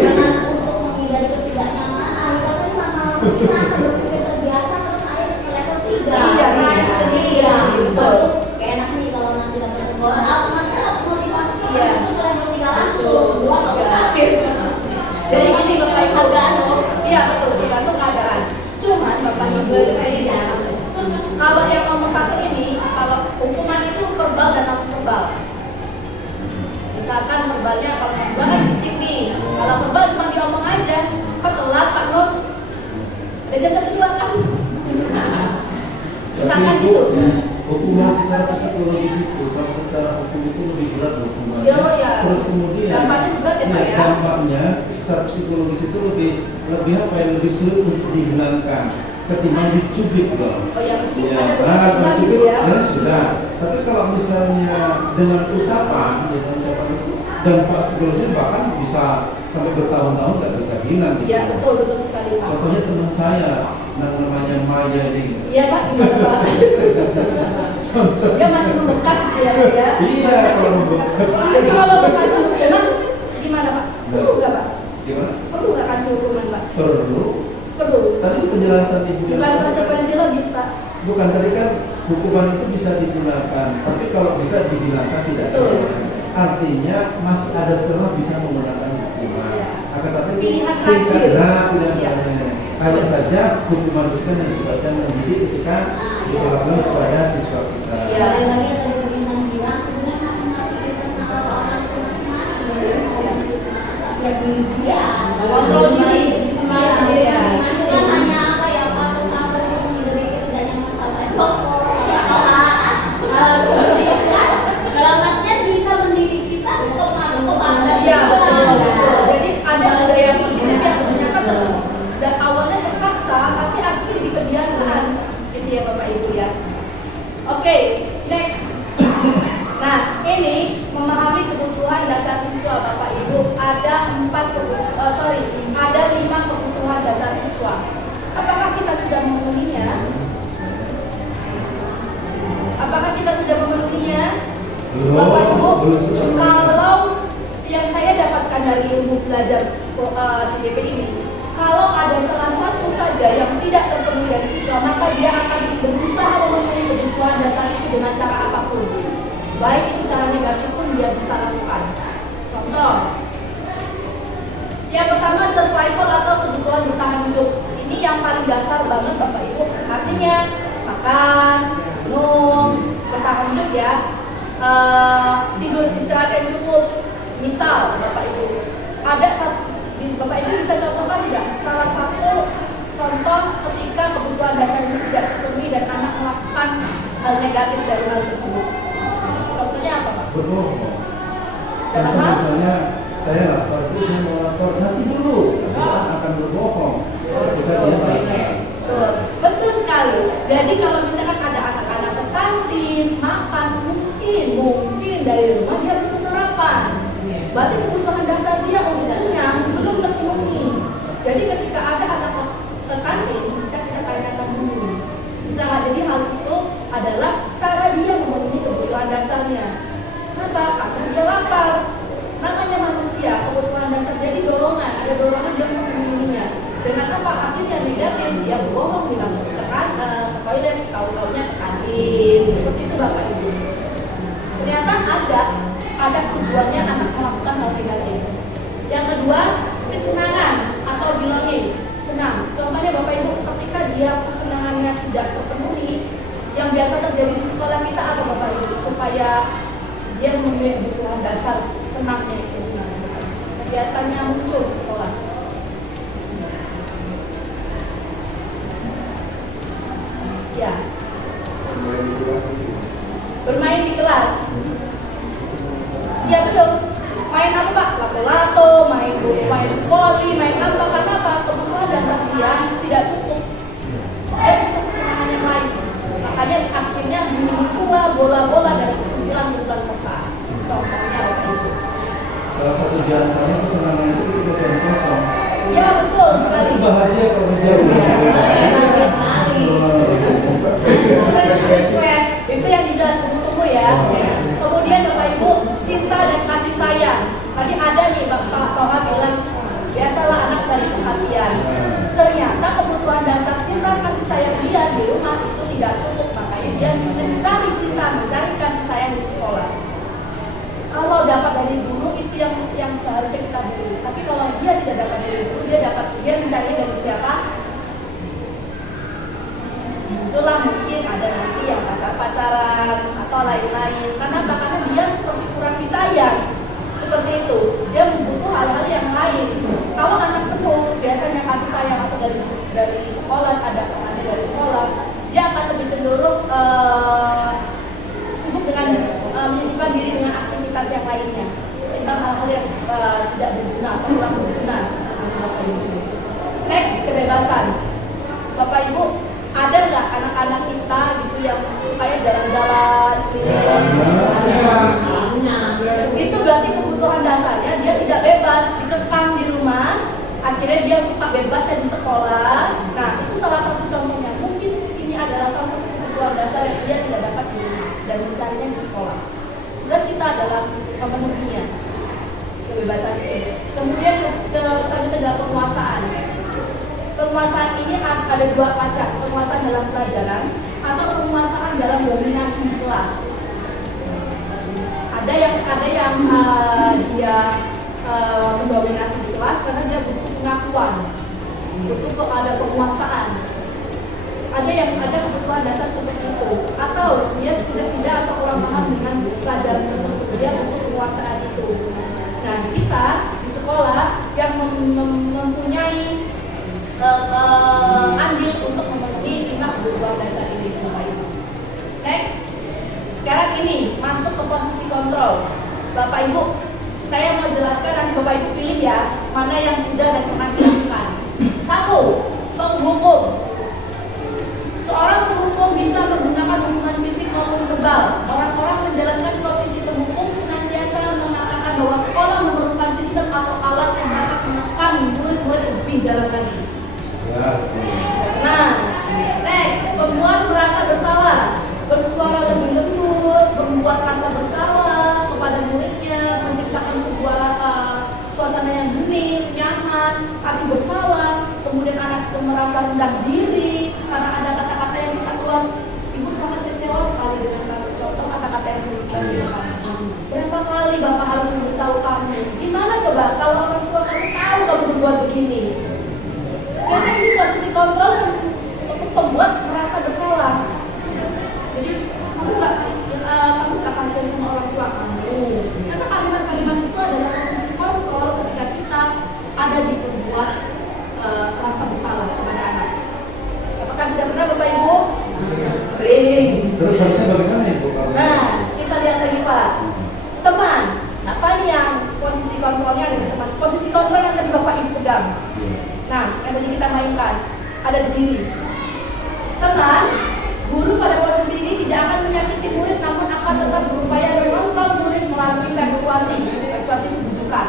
Jangan untuk menghindari ketidaknyamanan, karena lama-lama kita akan berpikir terbiasa terus akhirnya ke level 3. Iya, Nah, iya. itu sendiri ya. Betul. Kayak enak nih kalau nanti dapat sekolah, otomatis dapat motivasi Iya. itu ke level 3 langsung. Gua nggak usah. Jadi ini Bapak Ibu keadaan loh. Iya betul, tergantung keadaan. Cuman Bapak Ibu kayaknya kalau yang nomor 1 ini, kalau hukuman itu verbal dan non verbal. Misalkan verbalnya kalau verbal kan fisik nih. Kalau verbal cuma diomong aja, Pak telat Pak Nur. Ada jasa kedua kan? Misalkan Tapi gitu. hukuman secara psikologis itu, kalau secara hukum itu lebih berat hukumannya. Oh, ya. Terus kemudian Dampaknya berat ya, Pak, ya? dampaknya secara psikologis itu lebih apa ya, lebih sulit untuk dihilangkan ketimbang dicubit loh. Oh ya, mungkin Ya, ada nah, beberapa kalau gitu cubit ya. ya sudah. Tapi kalau misalnya dengan ucapan, ya, dengan ucapan itu dampak psikologisnya bahkan bisa sampai bertahun-tahun nggak bisa hilang. Gitu. Iya betul sekali Pak. Contohnya teman saya, namanya Maya ini. Iya Pak, gimana Pak? Dia masih membekas gitu ya Pak ya? Iya, kalau membekas. Jadi kalau dikasih hukuman gimana Pak? Perlu nggak Pak? Gimana? Perlu nggak kasih hukuman Pak? Perlu. Perlu. Tadi penjelasan ibu yang Bukan konsekuensi logis Pak. bukan tadi kan hukuman itu bisa digunakan, tapi kalau bisa dihilangkan tidak Betul. bisa. Artinya masih ada celah bisa menggunakan hukuman. Iya. Akan tapi Pilihan tingkat akhir. pilihan Iya. terakhir. Hanya saja hukuman itu yang sifatnya mendidik ketika dilakukan kepada siswa kita. Iya. Balik lagi yang tadi Bintang bilang, sebenarnya masing-masing kita nakal orang itu masing-masing. Ya diri dia. Kontrol diri. Iya. Masing-masing kan hanya apa ya, fase-fase untuk menghindari ketidaknyamanan sampai pokok, sampai seperti itu kan. Dalam artian bisa mendidik kita untuk masuk ke fase Iya itu. betul. Jadi ada yang positif yang ternyata dan awalnya terpaksa, tapi akhirnya jadi kebiasaan. Gitu ya Bapak Ibu ya. Oke, next. Nah, ini memahami kebutuhan dasar siswa Bapak Ibu. Ada 5 kebutuhan dasar siswa. Apakah kita sudah memenuhinya? Apakah kita sudah memenuhinya? Bapak Ibu, kalau yang saya dapatkan dari ilmu belajar CDP ini, kalau ada salah satu saja yang tidak terpenuhi dari siswa, maka dia akan berusaha memenuhi kebutuhan dasar itu dengan cara apapun. Baik itu cara negatif pun dia bisa lakukan. Contoh, yang pertama survival atau kebutuhan bertahan hidup. Ini yang paling dasar banget Bapak Ibu. Artinya makan, minum, bertahan hidup ya. Tidur istirahat yang cukup. Misal Bapak Ibu, ada Bapak Ibu bisa contohkan tidak salah satu contoh ketika kebutuhan dasar itu tidak terpenuhi dan anak melakukan hal negatif dari hal tersebut. Contohnya apa Pak? Berbohong. Dalam Contoh hal? misalnya saya lapar, itu saya mau lapar, nanti dulu, bisa akan berbohong. Kita dia merasa. Betul sekali. Jadi kalau misalkan ada anak-anak ke kantin makan, mungkin dari rumah dia belum sarapan. Berarti kebutuhan dasar dia untuk kenyang belum terpenuhi. Jadi ketika ada anak ke kantin, bisa kita tanyakan dulu. Misalnya, jadi hal itu adalah cara dia memenuhi kebutuhan dasarnya. Kenapa? Karena dia lapar. Namanya manusia, kebutuhan dasar jadi dorongan, ada dorongan dia memenuhinya. Dengan apa? Akhirnya negatif, dia berbohong bilang ke toilet, tahu-taunya ke kantin. Seperti itu Bapak Ibu. Ternyata ada tujuannya anak terjadi di sekolah kita apa Bapak Ibu supaya dia memiliki kebutuhan dasar senamnya itu gimana Bapak Ibu? Biasanya muncul di sekolah. Ya, bermain di kelas. Ya betul. Main apa Pak? Lato-lato, main voli, main apa? Karena apa? Kebutuhan dasar dia tidak cukup. Dia butuh kesenangan yang lain. Makanya akhirnya muncullah bola-bola dari kumpulan-kumpulan kertas. Contohnya Bapak Ibu. Salah satu di antaranya kesenangan itu ketika jam kosong. Ya betul sekali. Itu bahagia kalau jauh. Bahagia sekali. Itu yang di jalan tunggu ya. Kemudian Bapak Ibu, cinta dan kasih sayang. Tadi ada nih Bapak Toha bilang, biasalah anak cari perhatian. Ternyata kebutuhan dasar cinta kasih sayang dia di rumah itu tidak cukup, makanya dia mencari cinta, mencari kasih sayang di sekolah. Kalau dapat dari guru itu yang seharusnya kita beri. Tapi kalau dia tidak dapat dari guru, dia mencari dari siapa? Muncullah mungkin ada nanti yang pacaran atau lain-lain. Karena dia seperti kurang disayang. Seperti itu, dia membutuh hal-hal yang lain. Kalau anak penuh biasanya kasih sayang atau dari sekolah, ada temannya dari sekolah, dia akan lebih cenderung sibuk dengan menyibukkan diri dengan aktivitas yang lainnya, tentang hal-hal yang tidak berguna atau kurang berguna. Next, kebebasan. Bapak Ibu, ada nggak anak-anak kita gitu yang supaya jalan-jalan? Itu berarti kebutuhan dasarnya dia tidak bebas, dikekang di rumah. Akhirnya dia suka bebasnya di sekolah. Nah, itu salah satu contohnya. Mungkin ini adalah salah satu kebutuhan dasar yang dia tidak dapat di rumah dan mencarinya di sekolah. Terus kita adalah memenuhinya kebebasan itu. Kemudian selanjutnya adalah penguasaan. Penguasaan ini ada dua macam, penguasaan dalam pelajaran atau penguasaan dalam dominasi kelas. Ada yang dia mendominasi di kelas karena dia butuh pengakuan, butuh ada penguasaan. Ada kebutuhan dasar seperti itu, atau dia tidak atau kurang paham dengan pelajaran tertentu, dia butuh penguasaan itu. Nah, kita di sekolah yang mempunyai andil untuk memenuhi 5 kebutuhan dasar ini. Next, sekarang ini masuk ke posisi kontrol. Bapak Ibu, saya mau jelaskan, nanti Bapak Ibu pilih ya mana yang sudah dan pernah dilakukan. 1. Penghukum. Seorang penghukum bisa menggunakan hukuman fisik maupun verbal. Orang-orang menjalankan posisi penghukum senantiasa mengatakan bahwa sekolah memerlukan sistem atau alat yang dapat menekan murid-murid lebih dalam lagi. Nah, next, membuat merasa bersalah, bersuara lebih lembut, membuat rasa bersalah kepada muridnya, menciptakan sebuah suasana yang hening, nyaman, tapi bersalah. Kemudian anak itu merasa rendah diri karena ada kata-kata yang kita keluar. Ibu sangat kecewa sekali dengan kamu. Contoh kata-kata yang sering kita gunakan. Berapa kali Bapak harus memberitahu kamu? Gimana coba kalau orang tua kamu tahu kamu berbuat begini? Karena ini posisi kontrol untuk membuat merasa bersalah. Jadi kamu nggak kasihan sama orang tua kamu. Karena kalimat-kalimat itu adalah posisi kontrol ketika kita ada di pembuat rasa bersalah kepada anak. Apakah sudah pernah Bapak Ibu? Sering. Terus harusnya bagaimana Ibu? Nah, kita lihat lagi Pak. Teman, siapa nih yang posisi kontrolnya ada di teman? Posisi kontrol yang tadi Bapak Ibu pegang. Nah, yang tadi kita mainkan ada di diri. Teman, guru pada posisi ini tidak akan menyakiti murid, namun akan tetap berupaya mengontrol murid melalui persuasi. Persuasi itu bujukan.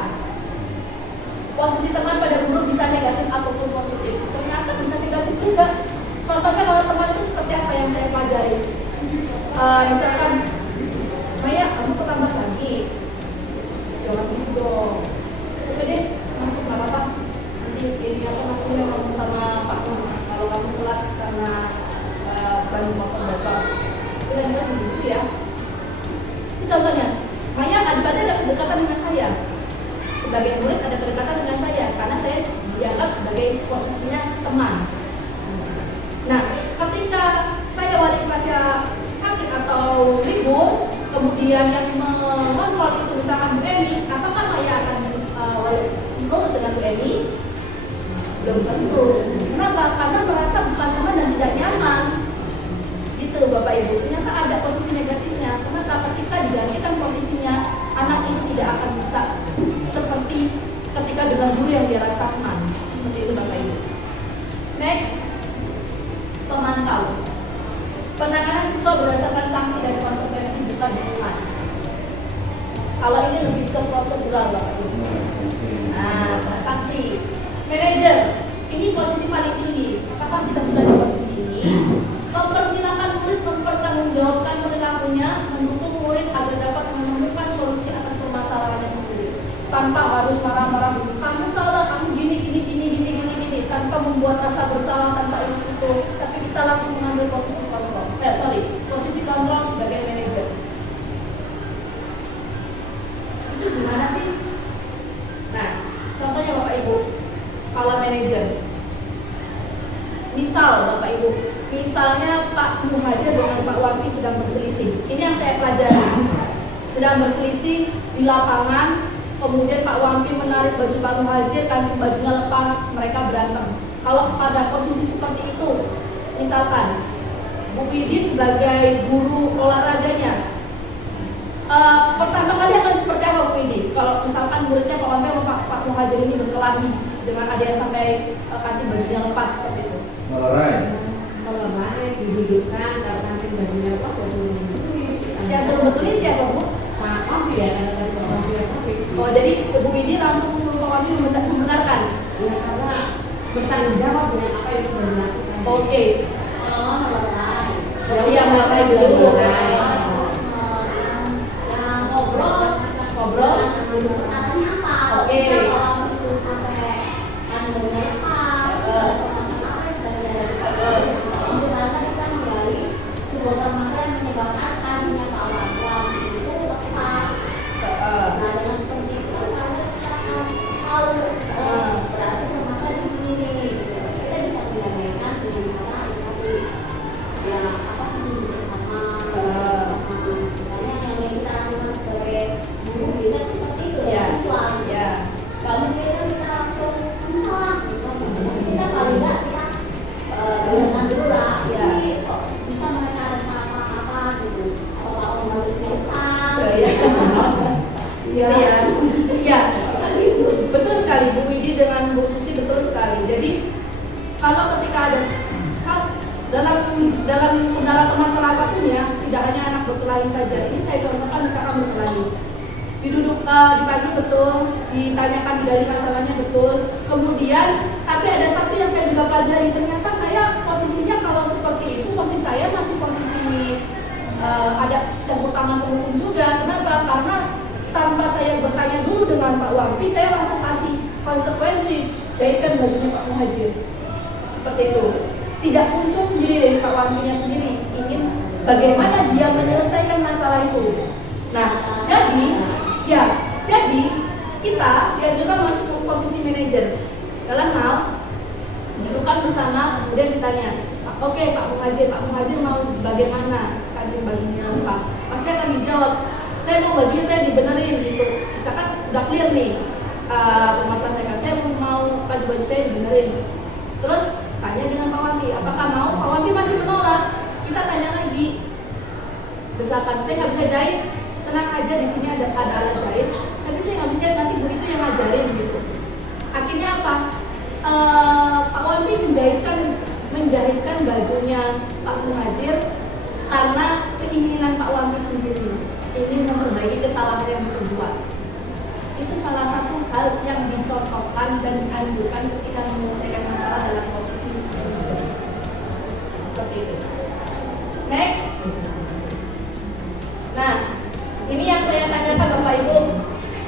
Posisi teman pada guru bisa negatif ataupun positif. Ternyata bisa negatif juga. Contohnya kalau teman itu seperti apa yang saya pelajari. Misalkan, Maya, kamu terlambat lagi. Jangan gitu dong. Oke deh, masuk nggak apa-apa. Nanti ini aku yang ngomong sama Pak Nur. Kalau kamu telat karena ban motor bocor. Kira-kira begitu ya. Itu contohnya. Maya, ada kedekatan dengan saya. Sebagai murid ada kedekatan dengan saya karena saya dianggap sebagai posisinya teman. Nah, ketika saya wali kelasnya sakit atau libur, kemudian yang mengontrol itu misalkan Bu Emi, apakah Maya akan menurut dengan Bu Emi? Belum tentu. Kenapa? Karena merasa bukan teman dan tidak nyaman. Gitu Bapak Ibu. Ternyata ada posisi negatifnya. Kenapa? Ketika digantikan posisinya, anak itu tidak akan bisa seperti ketika dengan guru yang dia rasakan. Seperti itu Bapak Ibu. Next, pemantau. Penanganan siswa berdasarkan sanksi dan konsekuensi bukan hukuman. Kalau ini lebih ke prosedural Bapak Ibu. Nah, sanksi. Manajer, ini posisi paling tinggi. Apakah kita sudah di posisi ini? Mempersilahkan murid mempertanggungjawabkan perilakunya, mendukung murid agar dapat menemukan solusi atas permasalahannya sendiri, tanpa harus marah-marah. Kamu salah, kamu gini, tanpa membuat rasa bersalah, tanpa itu. Tapi kita langsung mengambil posisi kontrol. Posisi kontrol sebagai manajer. Itu gimana sih? Nah, contohnya Bapak Ibu, kalau manajer, misal Bapak Ibu, misalnya Pak Muhajir dengan Pak Wampi sedang berselisih. Ini yang saya pelajari. Sedang berselisih di lapangan, kemudian Pak Wampi menarik baju Pak Muhajir, kancing bajunya lepas, mereka berantem. Kalau pada posisi seperti itu, misalkan Bu Widi sebagai guru olahraganya, pertama kali akan seperti apa Bu Widi? Kalau misalkan muridnya Pak Wampi sama Pak Muhajir ini berkelahi dengan ada yang sampai kancing bajunya lepas seperti itu. Kalau baik didudukkan, kalau kancing bajunya lepas, Yang suruh betulin siapa Bu? Pak Wampi ya, kalau Pak Wampi ya tapi. Oh, jadi Bu Widi langsung suruh Pak Wampi membenarkan. Ya karena bertanggung jawab dengan apa yang sudah dilakukan. Oke. Melerai. Jadi yang melerai dulu. Yang ngobrol. Katanya apa? Oke. Bisa kalau itu sampai yang lepas, gimana kita menggali sebuah permasalahan yang menyebabkan kancingnya Pak Wampi itu lepas. Nah, dengan seperti itu kita akan tahu berarti permasalahan di sini nih. Kita bisa menyelesaikan dengan cara tapi ya apa sih bersama makanya yang kita lakukan sebagai guru bisa seperti itu ya siswa. Ya. Kalau kita langsung susah, kita paling nggak kita dengan dulu lah. Sih kok bisa mereka ada salah apa gitu? Kalau mau mental. Iya ya. Iya. Betul sekali Bu Widi dengan Bu Suci, betul sekali. Jadi kalau ketika ada dalam masalah apapun ya, tidak hanya anak berkelahi saja. Ini saya contohkan misalkan berkelahi. Diduduk dibagi betul, ditanyakan digali masalahnya betul. Kemudian, tapi ada satu yang saya juga pelajari, ternyata saya posisinya kalau seperti itu, posisi saya masih posisi ada campur tangan hukum juga. Kenapa? Karena tanpa saya bertanya dulu dengan Pak Wampi, saya langsung kasih konsekuensi, jahitkan bajunya Pak Muhajir. Seperti itu. Tidak muncul sendiri dari Pak Wampinya sendiri, ingin bagaimana dia menyelesaikan masalah itu. Nah, jadi kita dianjurkan masuk ke posisi manajer dalam hal dudukan bersama, kemudian ditanya, oke Pak Muhajir mau bagaimana kancing bajunya lepas? Pasti akan dijawab, saya mau bajunya saya dibenerin gitu. Misalkan udah clear nih permasalahan mereka, saya mau baju saya dibenerin. Terus tanya dengan Pak Wampi, apakah mau? Pak Wampi masih menolak. Kita tanya lagi, misalkan saya nggak bisa jahit, tenang aja, di sini ada alat jahit, tapi saya nggak bisa jahit, nanti Bu itu yang ngajarin gitu. Akhirnya apa? Pak Wampi menjahitkan bajunya Pak Muhajir karena keinginan Pak Wampi sendiri ingin memperbaiki kesalahan yang diperbuat. Itu salah satu hal yang dicontohkan dan dianjurkan ketika menyelesaikan masalah dalam posisi manajer. Seperti itu. Next. Nah, ini yang saya tanyakan Bapak Ibu.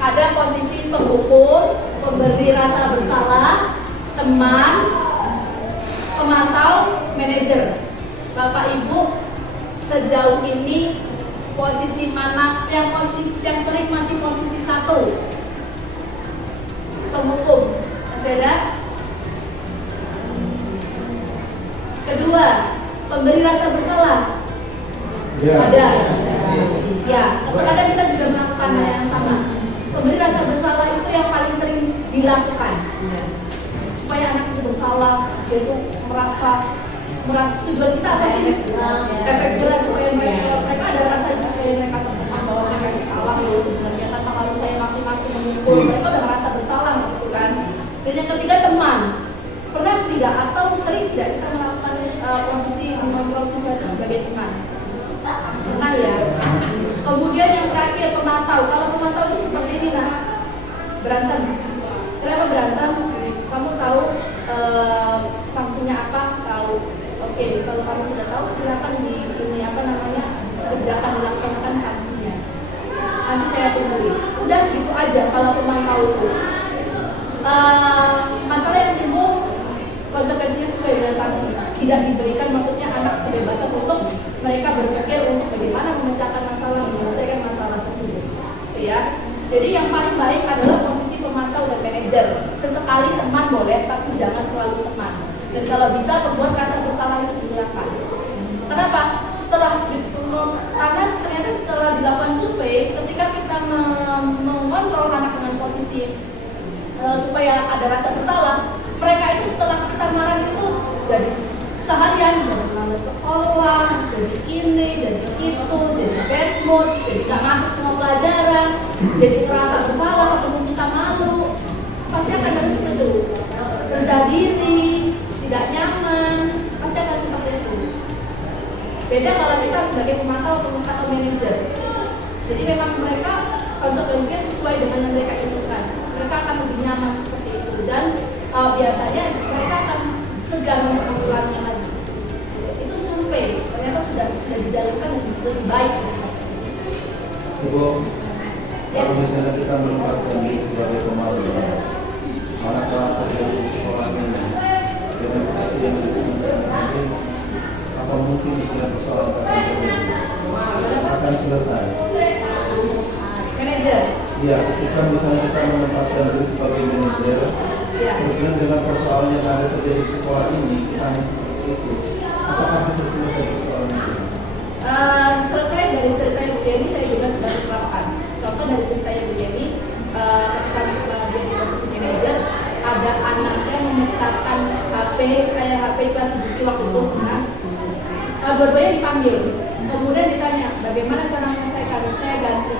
Ada posisi penghukum, pemberi rasa bersalah, teman, pemantau, manajer. Bapak Ibu, sejauh ini posisi mana yang sering masih posisi 1? Penghukum. Masih ada? Kedua, pemberi rasa bersalah. Ya. Ada. Ya, terkadang kita juga melakukan hal yang sama. Memberi rasa bersalah itu yang paling sering dilakukan. Supaya anak itu bersalah, dia itu merasa tujuan kita apa sih? Efek jelas supaya mereka ada rasa itu supaya mereka tertekan bahwa mereka itu salah loh sebenarnya, tanpa harus saya maki-maki memukul, mereka udah merasa bersalah gitu kan. Dan yang ketiga, teman. Pernah tidak atau sering tidak kita melakukan posisi mengontrol siswa itu sebagai teman? Pernah ya. Kemudian yang terakhir, pemantau. Kalau pemantau itu seperti ini, nah, berantem. Kenapa berantem? Kamu tahu sanksinya apa? Tahu. Oke, kalau kamu sudah tahu, silakan kerjakan, dilaksanakan sanksinya. Nanti saya tungguin. Udah gitu aja kalau pemantau itu. Masalah yang timbul konsekuensinya sesuai dengan sanksi. Tidak diberikan, maksudnya anak kebebasan untuk mereka berpikir untuk bagaimana memecahkan masalah, menyelesaikan masalah tersebut. Ya. Jadi yang paling baik adalah posisi pemantau dan manajer. Sesekali teman boleh, tapi jangan selalu teman. Dan kalau bisa membuat rasa bersalah itu dihilangkan. Kenapa? Karena ternyata setelah dilakukan survei, ketika kita mengontrol anak dengan posisi supaya ada rasa bersalah, mereka itu setelah kita marah itu jadi seharian malas sekolah, jadi ini, jadi itu, jadi bad mood, jadi gak masuk semua pelajaran, jadi merasa bersalah, ketemu kita malu, pasti akan ada seperti itu, rendah diri, tidak nyaman, pasti akan seperti itu. Beda kalau kita sebagai pemantau atau manajer. Jadi memang mereka konsekuensinya sesuai dengan yang mereka inginkan. Mereka akan lebih nyaman seperti itu dan biasanya mereka akan segan untuk mengulanginya lagi. Itu survei, ternyata sudah dijalankan lebih baik. Ibu, kalau misalnya kita menempatkan diri sebagai pemalu, anak-anak terjadi di sekolah ini dengan seperti yang disampaikan ini, apa mungkin persoalan akan selesai? Manajer. Iya, ketika misalnya kita menempatkan diri sebagai manajer, kemudian dengan persoalan yang ada terjadi di sekolah ini, kita hanya seperti itu, apakah bisa selesai persoalan itu? Selesai dari cerita Bu Yeni, saya juga sudah menerapkan. Contoh dari cerita Bu Yeni, ketika dia di posisi manajer, ada anaknya memecahkan HP, kayak HP kelas buku waktu itu, dua-duanya dipanggil. Kemudian ditanya, bagaimana cara menyelesaikan? Saya ganti,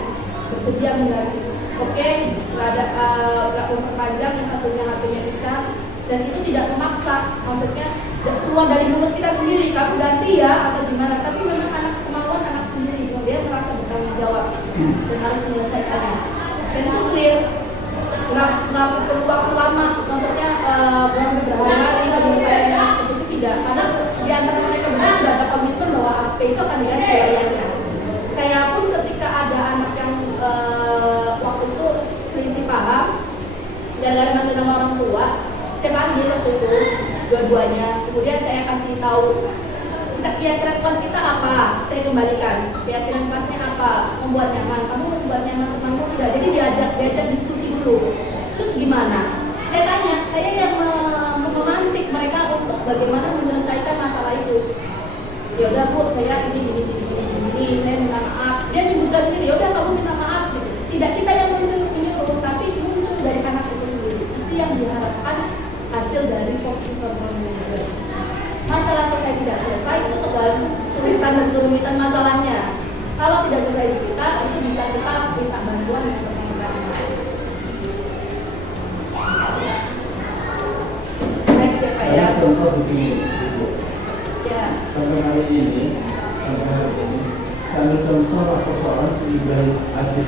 bersedia mengganti. Oke, nggak memperpanjang, yang satunya HP-nya pecah, dan itu tidak memaksa, maksudnya keluar dari mulut kita sendiri, kamu ganti ya, atau gimana, tapi memang kemauan anak sendiri, dia merasa bertanggung jawab dan harus menyelesaikannya. Dan itu clear, nggak perlu waktu lama, maksudnya bukan berhari-hari menyelesaikannya seperti itu, tidak, karena di antara mereka berdua sudah ada komitmen bahwa HP itu akan diganti layarnya. Saya pun ketika ada anak yang waktu itu selisih paham dan ada manggil nama orang tua, saya panggil waktu itu dua-duanya, kemudian saya kasih tahu keyakinan kelas kita apa, saya kembalikan keyakinan kelasnya apa, membuat nyaman, kamu membuat nyaman temanmu tidak, jadi diajak diskusi dulu. Terus gimana? Saya tanya, saya yang memantik mereka untuk bagaimana menyelesaikan masalah itu. Ya udah Bu, saya ini, saya minta maaf. Dia nyebutkan sendiri, ya udah kamu minta maaf. Tidak kita yang menyuruh, tapi muncul dari anak itu sendiri. Itu yang diharapkan hasil dari posisi program manager. Masalah selesai tidak selesai itu tergantung kesulitan dan kerumitan masalahnya. Kalau tidak selesai di kita, itu bisa kita minta bantuan dari teman-teman lain. Next ya Pak ya. Contoh begini, Ibu. Ya. Sampai hari ini, sambil contoh persoalan si Ibrahim Aziz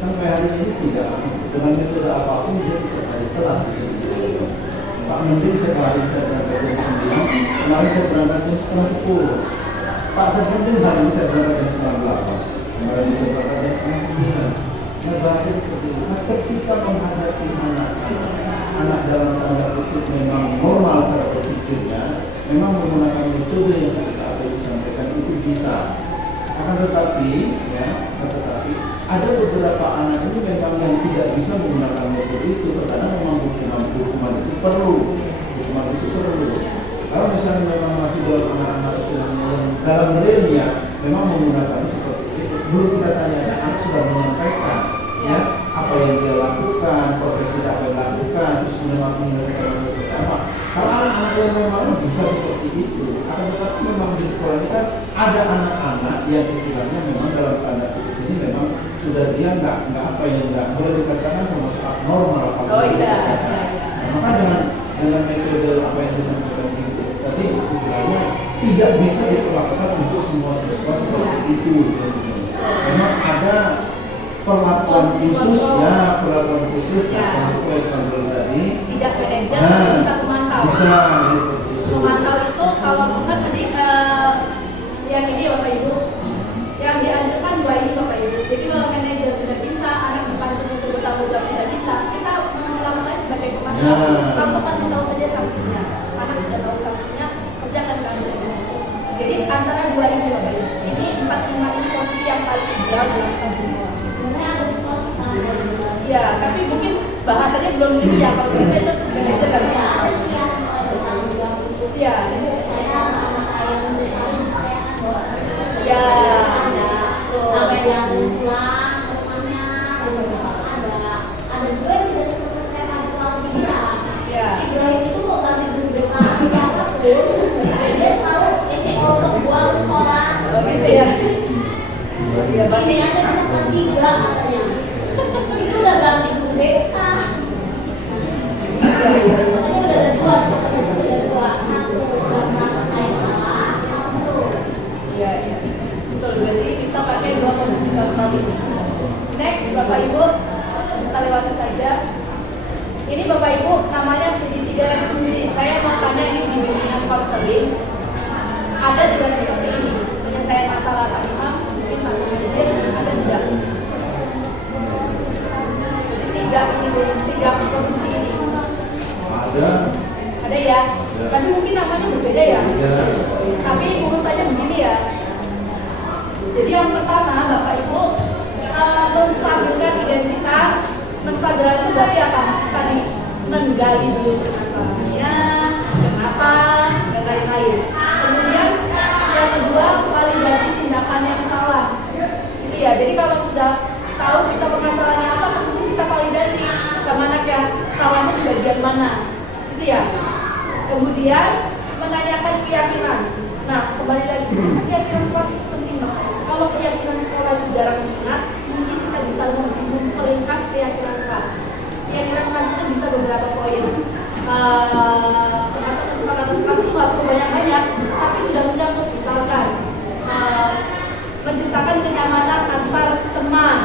sampai hari ini tidak dengan metode apapun dia tidak ada telat. Pak Menteri kemarin saya berangkat jam 9, kemarin saya berangkat jam setengah 10. Pak Sekjen hari ini saya berangkat jam setengah 8, kemarin saya berangkat jam setengah 9. Bahasa seperti itu. Nah, ketika menghadapi anak dalam tanda kutip memang normal cara berpikirnya, memang menggunakan metode yang kita sampaikan itu bisa. Akan tetapi, ada beberapa anak ini memang yang tidak bisa menggunakan metode itu, karena memang hukuman itu perlu. Kalau misalnya memang masih dalam anak-anak yang dalam realnya memang menggunakan seperti itu. Guru kita tanya, anak sudah menyampaikan ya apa yang dia lakukan, profesi apa yang lakukan, terus memang menyelesaikan seperti apa. Kalau anak-anak yang memang bisa seperti itu, akan tetapi memang di sekolah kita ada anak-anak yang istilahnya memang dalam tanda kutip ini memang sudah dia nggak apa yang nggak boleh dikatakan termasuk abnormal. Oh iya. Nah, maka dengan metode apa yang disampaikan itu tadi istilahnya tidak bisa diperlakukan untuk semua siswa seperti itu. Memang ada perlakuan khusus ya, termasuk oleh Sandro tadi. Tidak manajer tapi bisa memantau. Bisa seperti itu. Memantau itu kalau bukan tadi yang ini Bapak Ibu, yang dianjurkan dua ini Bapak Ibu. Jadi kalau manajer tidak bisa, anak dipancing untuk bertanggung jawab tidak bisa, kita melakukannya sebagai pemantau. Langsung kasih tahu saja sanksinya. Anak sudah tahu sanksinya, kerjakan sanksinya. Jadi antara dua ini Bapak Ibu. Ini 4-5 ini posisi yang paling ideal dilakukan semua. Sebenarnya ada di sekolah sama. Ya, tapi mungkin bahasanya belum ini ya. Kalau kita itu manajer kan. Ya, ada sih yang bertanggung jawab untuk Ya. saya sama saya menurut saya kan bawa Ya. sampai yang pulang ke rumahnya ada juga yang tidak seperti mereka di kelas kita. Ya. Ibrahim itu mau ganti guru BK siapapun, dia selalu isi untuk buang sekolah. Oh gitu ya. Ya, berarti Ini ada bisa kelas 3 katanya. Itu udah ganti guru BK. Makanya udah ada dua, satu buat masa saya salah, satu. Iya, iya. Betul, berarti bisa pakai dua posisi kontrol ini. Next, Bapak Ibu, kita lewati saja. Ini Bapak Ibu, namanya segitiga eksklusi. Saya mau tanya ini di bimbingan konseling. Ada tidak seperti ini? Penyelesaian masalah Pak Imam, mungkin Pak Manajer, ada tidak? Jadi tiga posisi ini. Ada ya? Tapi mungkin namanya berbeda ya? Tapi urutannya begini ya. Jadi yang pertama Bapak Ibu menstabilkan identitas. Menstabilkan itu berarti apa? Tadi menggali dulu permasalahannya, kenapa, dan lain-lain. Kemudian yang kedua validasi tindakan yang salah. Itu ya. Jadi kalau sudah tahu kita permasalahannya apa, kemudian kita validasi sama anak ya, salahnya di bagian mana. Itu ya. Kemudian menanyakan keyakinan. Nah, kembali lagi, keyakinan kelas itu penting banget. Kalau keyakinan sekolah itu jarang diingat, mungkin kita bisa memperingkas keyakinan kelas. Keyakinan kelas itu bisa beberapa poin. Atau kesepakatan kelas itu nggak perlu banyak-banyak, tapi sudah menyangkut misalkan menciptakan kenyamanan antar teman.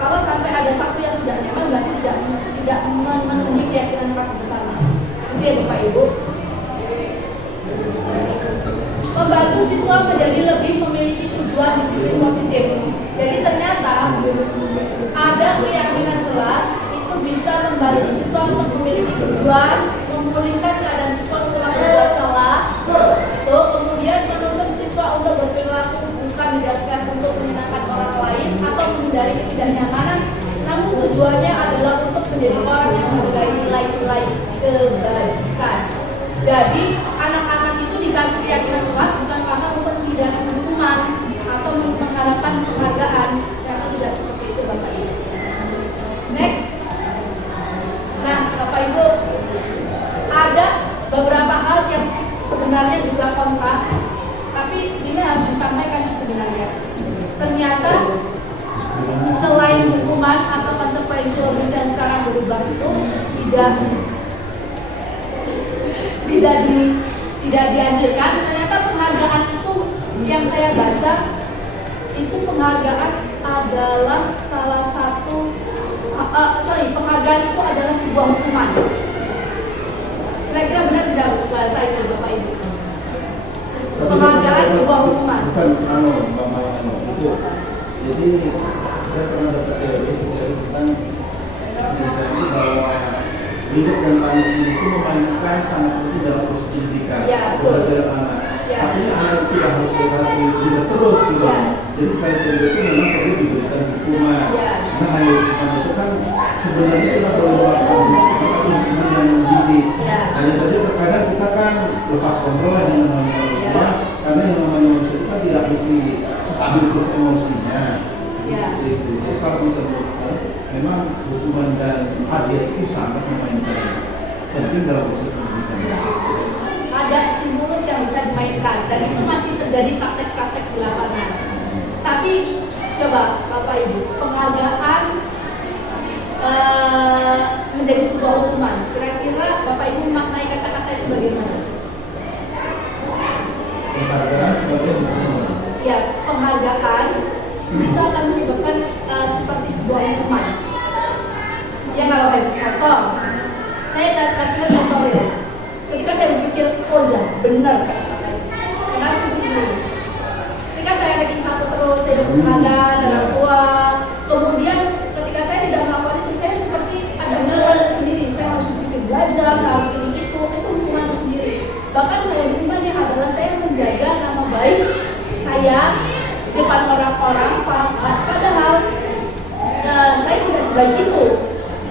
Kalau sampai ada satu yang tidak nyaman, berarti tidak memenuhi keyakinan kelas bersama. Itu ya Bapak Ibu. Membantu siswa menjadi lebih memiliki tujuan disiplin positif. Jadi ternyata ada keyakinan kelas itu bisa membantu siswa untuk memiliki tujuan, memulihkan keadaan siswa setelah berbuat salah, itu kemudian menuntun siswa untuk berperilaku bukan didasarkan untuk menyenangkan orang lain atau menghindari ketidaknyamanan, namun tujuannya adalah untuk menjadi orang yang menghargai nilai-nilai kebajikan. Jadi anak-anak itu dikasih keyakinan kelas bukan karena untuk menghindari hukuman atau mengharapkan penghargaan, karena tidak seperti itu Bapak Ibu. Next. Nah Bapak Ibu, ada beberapa hal yang sebenarnya juga kontra, tapi ini harus disampaikan sebenarnya. Ternyata selain hukuman atau konsekuensi logis yang sekarang berubah itu tidak dianjurkan. Ternyata penghargaan itu yang saya baca itu penghargaan adalah salah satu penghargaan itu adalah sebuah hukuman. Kira-kira benar tidak bahasa itu Bapak Ibu? Penghargaan sebuah hukuman. Bukan itu. Jadi saya pernah dapat teori tentang bahwa hidup dan punishment itu memainkan sangat penting dalam proses pendidikan belajar anak. Artinya anak itu tidak harus berhasil juga terus gitu. Jadi sekali itu memang perlu diberikan hukuman. Karena hanya hukuman itu kan sebenarnya kita perlu melakukan hukuman yang mendidik. Hanya saja terkadang kita kan lepas kontrol yang namanya hukuman, karena yang namanya manusia itu kan tidak stabil terus emosinya. Ya. Jadi kalau misalnya memang hukuman dan hadiah itu sangat memainkan penting dalam proses pendidikan. Ada stimulus yang bisa dimainkan dan itu masih terjadi praktek-praktek di lapangan. Tapi coba Bapak Ibu, penghargaan menjadi sebuah hukuman. Kira-kira Bapak Ibu memaknai kata-kata itu bagaimana? Penghargaan sebagai hukuman. Ya, penghargaan itu akan menyebabkan seperti sebuah hukuman. Ya nggak Bapak Ibu? Contoh, saya kasih contoh ya. Ketika saya berpikir, oh ya benar kata-kata itu. Kenapa seperti itu? Ketika saya ranking 1 terus, saya dapat penghargaan dalam uang. Kemudian ketika saya tidak melakukan itu, saya seperti ada hukuman sendiri. Saya harus disiplin belajar, saya harus ini itu hukuman sendiri. Bahkan saya hukumannya adalah saya menjaga nama baik saya di depan orang-orang, padahal saya tidak sebaik itu.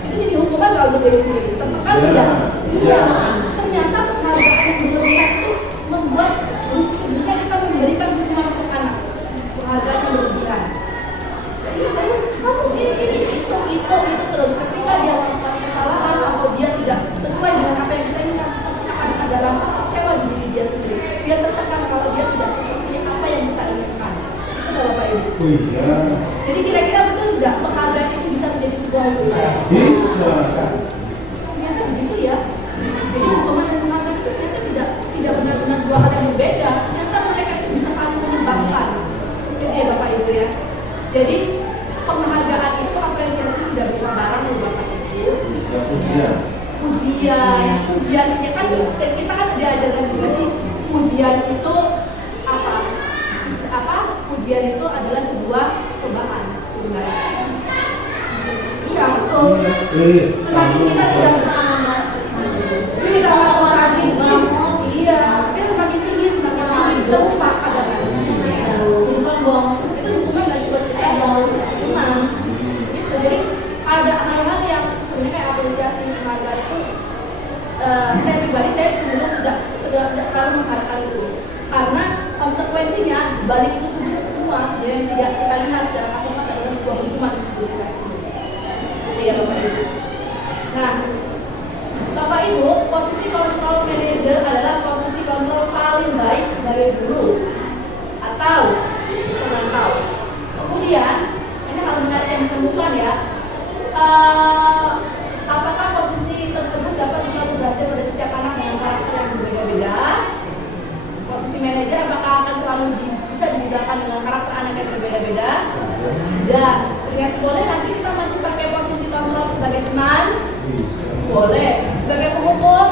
Itu jadi hukuman kalau untuk diri sendiri. Tertekan tidak? Iya. Ternyata penghargaan yang berlebihan itu membuat sebenarnya kita memberikan hukuman untuk anak. Penghargaan yang berlebihan. Jadi kamu ini itu terus. Ketika dia melakukan kesalahan atau dia tidak sesuai dengan apa yang kita inginkan, pasti akan ada rasa kecewa di diri dia sendiri. Dia tertekan kalau dia tidak seperti apa yang kita inginkan. Itu adalah Bapak Ibu. Oh iya. Jadi kira-kira betul nggak penghargaan itu bisa menjadi sebuah hukuman? Bisa. Ternyata begitu ya. Jadi hukuman dan penghargaan itu ternyata tidak benar-benar dua hal yang berbeda. Ternyata mereka itu bisa saling menyebabkan. Jadi ya Bapak Ibu ya. Jadi penghargaan itu apresiasi tidak berupa barang loh Bapak Ibu. Ya, pujian. Pujian ya kan kita kan diajarkan juga sih pujian itu apa? Pujian itu adalah sebuah cobaan. Iya betul. Semakin kita sudah ini sangat rajin, iya, kita semakin tinggi kita lepas kadang-kadang. Jadi sombong, itu hukuman nggak sih buat kita? Hukuman. Gitu. Jadi ada hal-hal yang sebenarnya kayak apresiasi penghargaan itu. Saya pribadi saya cenderung tidak terlalu mengharapkan itu, karena konsekuensinya balik itu semua sebenarnya tidak kita lihat secara kasat adalah sebuah hukuman untuk kita sendiri. Jadi ya Bapak Ibu. Nah, Bapak Ibu, posisi kontrol manager adalah posisi kontrol paling baik sebagai guru atau pemantau. Kemudian, ini hal menarik yang ditemukan ya. Apakah posisi tersebut dapat selalu berhasil pada setiap anak dengan karakter yang berbeda-beda? Posisi manajer apakah akan selalu bisa digunakan dengan karakter anak yang berbeda-beda? Tidak. Boleh nggak sih kita masih pakai posisi kontrol sebagai teman? Boleh. Sebagai penghukum?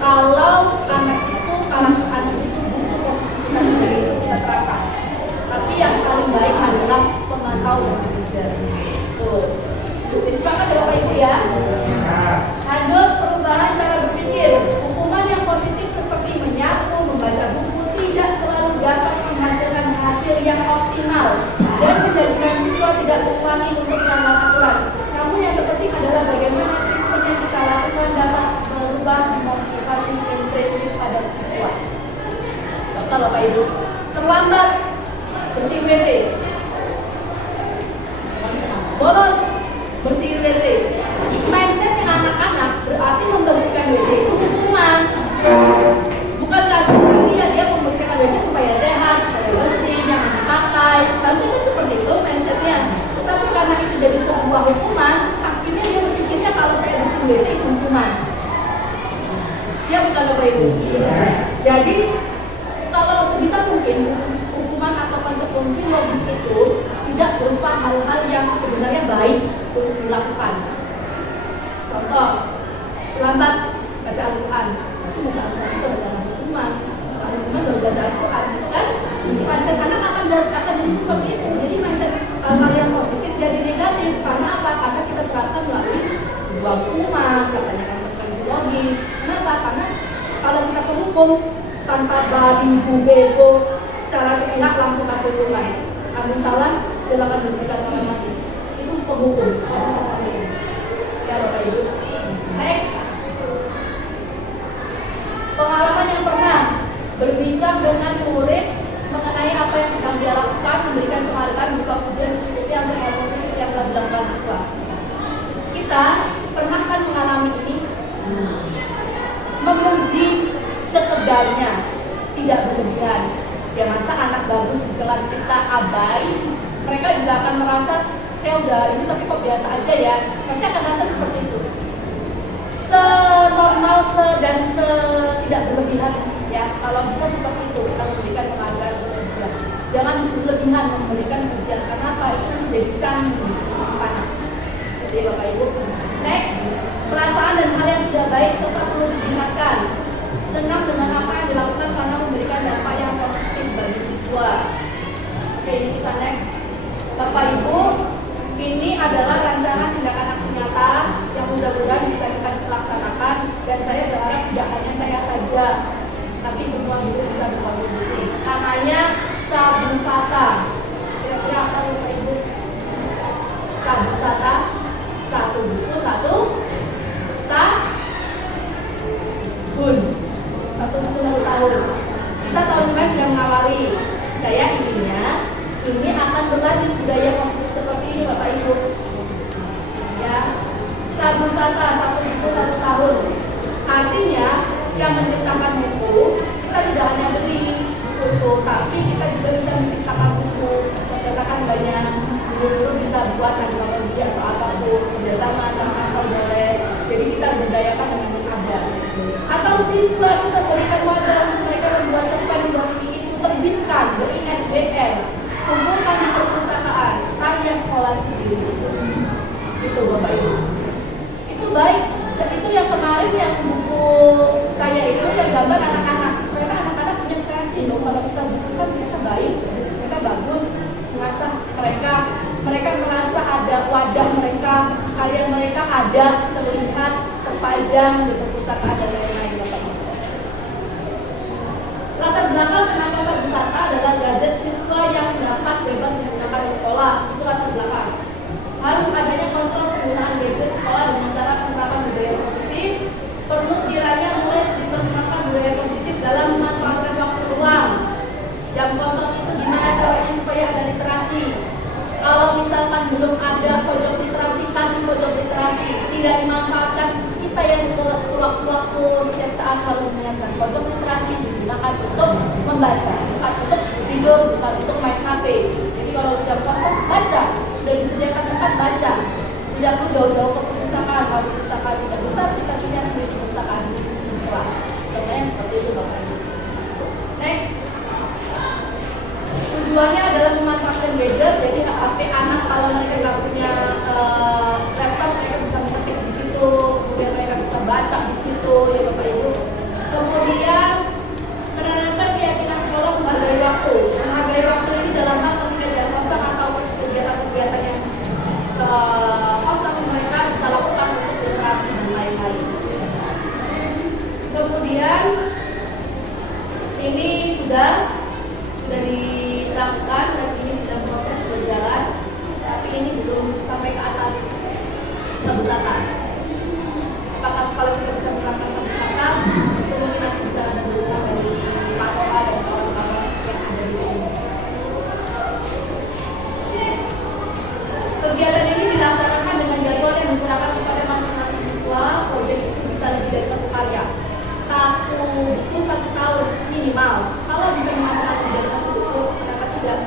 Kalau karakter anak itu butuh posisi kita sebagai kita terapkan. Tapi yang paling baik adalah pemantau dan manajer. Tuh. Disepakati ya Bapak Ibu ya. Lanjut, perubahan cara berpikir. Hukuman yang positif seperti menyapu, membaca buku tidak selalu dapat menghasilkan hasil yang optimal dan menjadikan siswa tidak mengulangi untuk melanggar aturan. Namun yang terpenting adalah bagaimana treatment yang kita lakukan dapat merubah motivasi intrinsik pada siswa. Contoh Bapak Ibu, terlambat bersihin WC, bolos bersihin WC. Mindsetnya anak-anak berarti membersihkan WC itu hukuman. Bukan karena dia membersihkan WC supaya sehat, supaya bersih, jangan dipakai. Harusnya kan seperti itu mindsetnya. Tetapi karena itu jadi sebuah hukuman, akhirnya dia berpikirnya kalau saya bersihin WC itu hukuman. Ya bukan Bapak Ibu. Jadi kalau sebisa mungkin hukuman atau konsekuensi logis itu tidak berupa hal-hal yang sebenarnya baik untuk dilakukan. Contoh, lambat baca Al-Quran. Berarti baca Al-Quran itu adalah hukuman. Hukuman baru baca Al-Quran, gitu kan? Mindset anak akan jadi seperti itu. Jadi mindset hal-hal yang positif jadi negatif. Karena apa? Karena kita terapkan melalui sebuah hukuman, katanya konsekuensi logis. Kenapa? Karena kalau kita penghukum tanpa babi, bego, secara sepihak langsung kasih hukuman. Kamu salah, silakan bersihkan kamar mandi. Itu penghukum, proses seperti ini. Ya Bapak Ibu. Next. Pengalaman yang pernah berbincang dengan murid mengenai apa yang sedang kita pernah kan mengalami ini, memuji sekedarnya, tidak berlebihan. Ya masa anak bagus di kelas kita abai, mereka juga akan merasa saya udah ini tapi kok biasa aja ya, pasti akan rasa seperti itu. Senormal dan tidak berlebihan ya, kalau bisa seperti itu kita memberikan penghargaan atau pujian. Jangan berlebihan memberikan pujian, karena apa? Itu nanti jadi canggung anak. Jadi Bapak Ibu, next, perasaan dan hal yang sudah baik tetap perlu diingatkan. Senang dengan apa yang dilakukan karena memberikan dampak yang positif bagi siswa. Oke, ini kita next. Bapak Ibu, ini adalah rancangan tindakan aksi nyata yang mudah-mudahan bisa kita laksanakan, dan saya berharap tidak hanya saya saja, tapi semua guru bisa berkontribusi. Namanya Sabusata. Kira-kira apa Bapak Ibu? Sabusata, satu buku, satu tahun. Satu tahun. Kita tahun kemarin sudah mengawali. Saya inginnya ini akan berlanjut budaya positif seperti ini Bapak Ibu. Ya, Sabusata, satu buku, satu tahun. Artinya yang menciptakan buku kita tidak hanya beli buku, tapi kita juga bisa menciptakan buku. Menciptakan banyak guru bisa buat teknologi atau apapun, kerjasama sama kantor boleh. Jadi kita berdayakan dengan yang ada. Atau siswa kita berikan wadah untuk mereka membuat cerpen itu, terbitkan dari ISBN, kumpulkan di perpustakaan, karya sekolah sendiri. Gitu Bapak Ibu. Itu baik. Itu yang kemarin yang buku saya itu yang gambar anak-anak. Mereka anak-anak punya kreasi dong. Kalau kita bukukan mereka baik, mereka bagus, mengasah mereka merasa ada wadah mereka, karya mereka ada, terlihat, terpajang di perpustakaan dan lain-lain Bapak Ibu. Latar belakang kenapa Sabusata adalah gadget siswa yang dapat bebas digunakan di sekolah. Itu latar belakang. Harus adanya kontrol penggunaan gadget sekolah dengan cara penerapan budaya positif. Perlu kiranya mulai diperkenalkan budaya positif dalam memanfaatkan waktu luang. Jam kosong itu gimana caranya supaya ada literasi. Kalau misalkan belum ada pojok literasi, kasih pojok literasi. Tidak dimanfaatkan, kita yang sewaktu-waktu setiap saat selalu menyiapkan pojok literasi digunakan untuk membaca, bukan untuk tidur, bukan untuk main HP. Jadi kalau jam kosong baca, sudah disediakan tempat baca. Tidak perlu jauh-jauh ke perpustakaan. Kalau perpustakaan tidak besar, kita punya sendiri perpustakaan di kelas. Contohnya seperti itu Bapak Ibu. Next. Tujuannya adalah memanfaatkan gadget, jadi HP anak kalau mereka nggak punya laptop, mereka bisa mengetik di situ, kemudian mereka bisa baca di situ, ya Bapak Ibu. Kemudian menanamkan keyakinan sekolah menghargai waktu. Menghargai waktu ini dalam hal ketika jam kosong atau kegiatan-kegiatan yang kosong mereka bisa lakukan untuk literasi dan lain-lain. Kemudian ini sudah dilakukan dan ini sedang proses berjalan, tapi ini belum sampai ke atas Sabusata. Apakah sekolah kita bisa menerapkan Sabusata? Itu mungkin nanti bisa ada dukungan dari Pak Toa dan kawan-kawan yang ada di sini. Kegiatan ini dilaksanakan dengan jadwal yang diserahkan kepada masing-masing siswa. Proyek itu bisa lebih dari satu karya, satu buku 1 tahun minimal. Kalau bisa menghasilkan lebih dari 1 buku, kenapa tidak?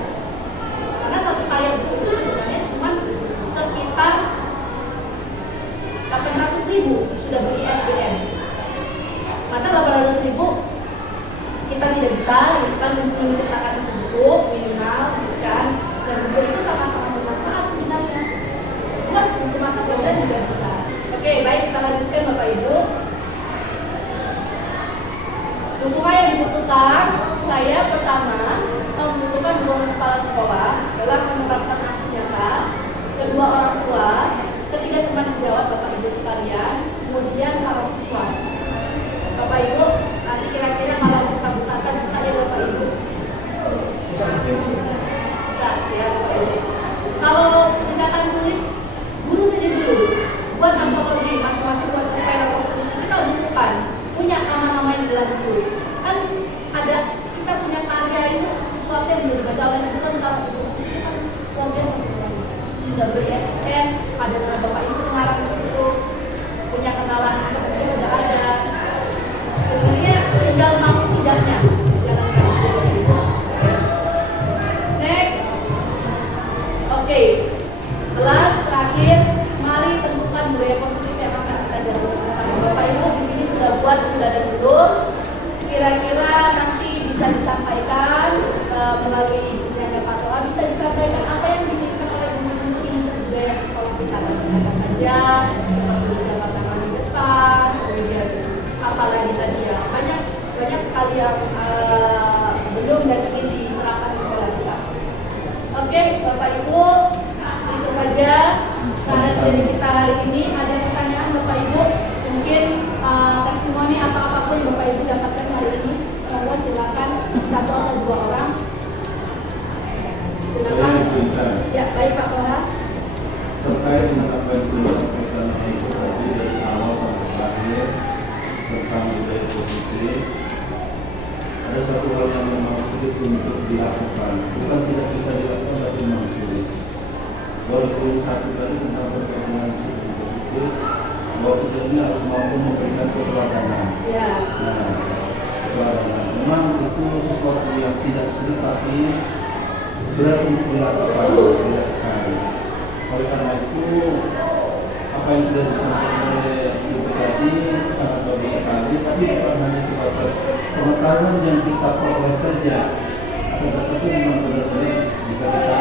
Karena 1 karya buku itu sebenarnya cuma sekitar 800.000 sudah beli ISBN. Masa 800.000 kita tidak bisa, kita menciptakan 1 buku minimal, kan? Dan buku itu sangat-sangat bermanfaat sebenarnya. Buat buku mata pelajaran juga bisa. Oke, baik, kita lanjutkan Bapak Ibu. Dukungan yang dibutuhkan, saya pertama membutuhkan dukungan kepala sekolah dalam menerapkan aksi nyata, kedua orang tua, ketiga teman sejawat Bapak Ibu sekalian, kemudian para siswa. Bapak Ibu, nanti kira-kira kalau Sabusata bisa ya Bapak Ibu? Bisa ya Bapak Ibu. Kalau misalkan sulit, guru saja dulu. Buat antologi, masing-masing buat cerpen atau puisi, kita bukukan. Punya nama-nama yang dalam buku. Kan ada, kita punya karya itu sesuatu yang belum dibaca oleh siswa, kalau itu kan luar biasa sebenarnya. Sudah beri SPN, ada nama Bapak Ibu mengarang di situ. budaya positif yang akan kita jalankan bersama. Bapak Ibu di sini sudah dan belum? Kira-kira nanti bisa disampaikan melalui isinya Pak Toha, bisa disampaikan apa yang diinginkan oleh mungkin budaya sekolah kita, apa saja, seperti jabatan di depan, kemudian apalagi tadi ya, banyak sekali yang belum dan ingin diterapkan di sekolah kita. Oke, Bapak Ibu, itu saja syarat dari kita hari ini. Ada pertanyaan Bapak Ibu? Mungkin testimoni atau apapun yang Bapak Ibu dapatkan hari ini, monggo silakan satu atau dua orang. Silakan. Ya, baik Pak Toha. Terkait dengan apa yang sudah disampaikan Ibu tadi dari awal sampai akhir tentang budaya positif, ada satu hal yang memang sulit untuk dilakukan, bukan tidak bisa dilakukan tapi memang sulit. Walaupun satu tadi tentang terkait dengan disiplin positif, bahwa kita ini harus mampu memberikan keteladanan. Ya. Nah, keteladanan memang itu sesuatu yang tidak sulit tapi berat untuk dilakukan. Oleh karena itu, apa yang sudah disampaikan oleh Ibu tadi sangat bagus sekali, tapi bukan hanya sebatas pengetahuan yang kita peroleh saja, akan tetapi memang benar-benar bisa kita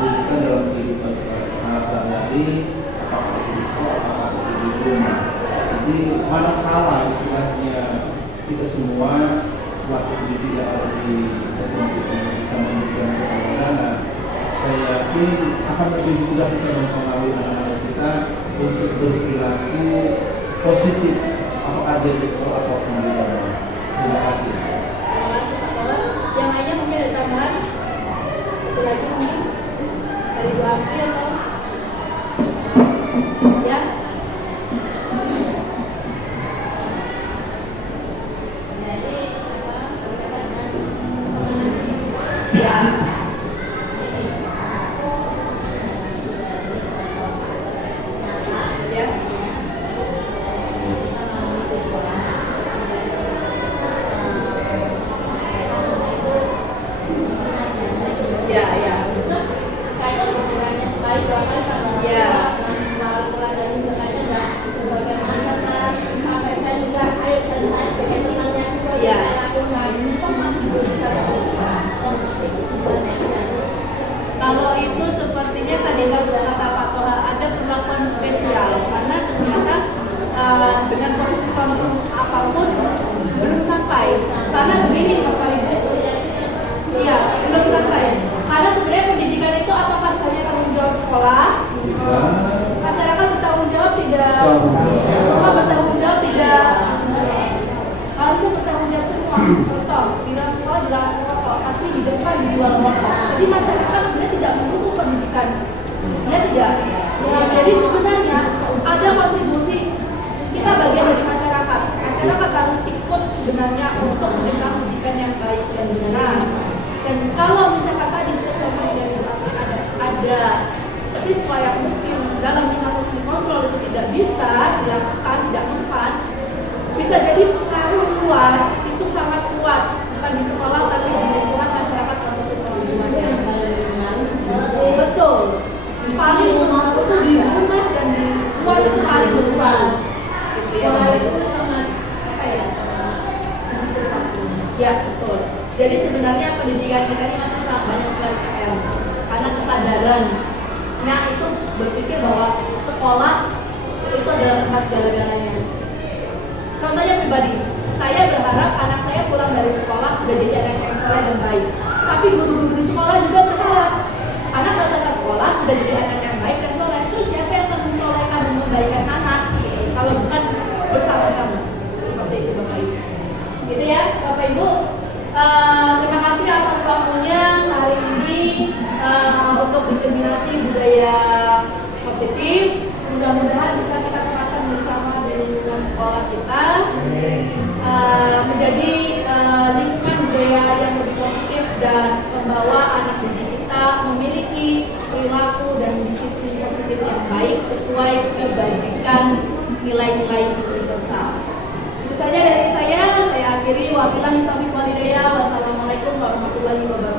wujudkan dalam kehidupan sehari-hari, apakah itu di sekolah, apakah itu di rumah. Jadi manakala istilahnya kita semua selaku pendidik yang ada di SMP bisa memberikan keteladanan, saya yakin akan lebih mudah kita mempengaruhi anak-anak kita untuk berperilaku positif, apakah dia di sekolah ataupun di rumah. Terima kasih. Yang lainnya mungkin ada tambahan? Itu lagi mungkin dari dua akhir atau ya? Ya. Kalau itu sepertinya tadi kalau kata Pak Toha ada perlakuan spesial karena ternyata dengan posisi kamu apapun belum sampai. Karena begini Bapak Ibu, iya belum sampai. Karena sebenarnya pendidikan itu apakah saja tanggung jawab sekolah? Masyarakat bertanggung jawab tidak? Rumah bertanggung jawab tidak? Harusnya bertanggung jawab semua. Contoh di dalam sekolah dilarang rokok, tapi di depan dijual rokok. Jadi masyarakat sebenarnya tidak mendukung pendidikan, ya tidak. Ya, jadi sebenarnya ada kontribusi kita bagian dari masyarakat. Masyarakat harus ikut sebenarnya untuk menciptakan pendidikan yang baik dan benar. Dan kalau misalkan tadi contohnya dari ada siswa yang mungkin dalam yang harus dikontrol itu tidak bisa dilakukan, tidak mempan, bisa jadi pengaruh luar itu sangat kuat, bukan di sekolah tapi di lingkungan masyarakat atau lingkungannya. Betul. Paling berpengaruh itu di rumah dan di luar itu paling berpengaruh. Sekolah itu sangat apa ya? Ya betul. Jadi sebenarnya pendidikan kita ini masih sangat banyak sekali PR karena kesadarannya itu berpikir bahwa sekolah itu adalah tempat segala-galanya. Contohnya pribadi, saya berharap anak saya pulang dari sekolah sudah jadi anak yang soleh dan baik. Tapi guru-guru di sekolah juga berharap anak datang ke sekolah sudah jadi anak yang baik dan soleh. Terus siapa yang akan mensolehkan dan membaikkan anak? Kalau bukan bersama-sama. Seperti itu Bapak Ibu. Gitu ya Bapak Ibu. Terima kasih atas waktunya hari ini untuk diseminasi budaya positif. Mudah-mudahan bisa kita terapkan bersama di lingkungan sekolah kita, menjadi lingkungan budaya yang lebih positif dan membawa anak didik kita memiliki perilaku dan disiplin positif yang baik sesuai kebajikan nilai-nilai universal. Itu saja dari saya akhiri. Wabillahi taufiq wal hidayah. Wassalamualaikum warahmatullahi wabarakatuh.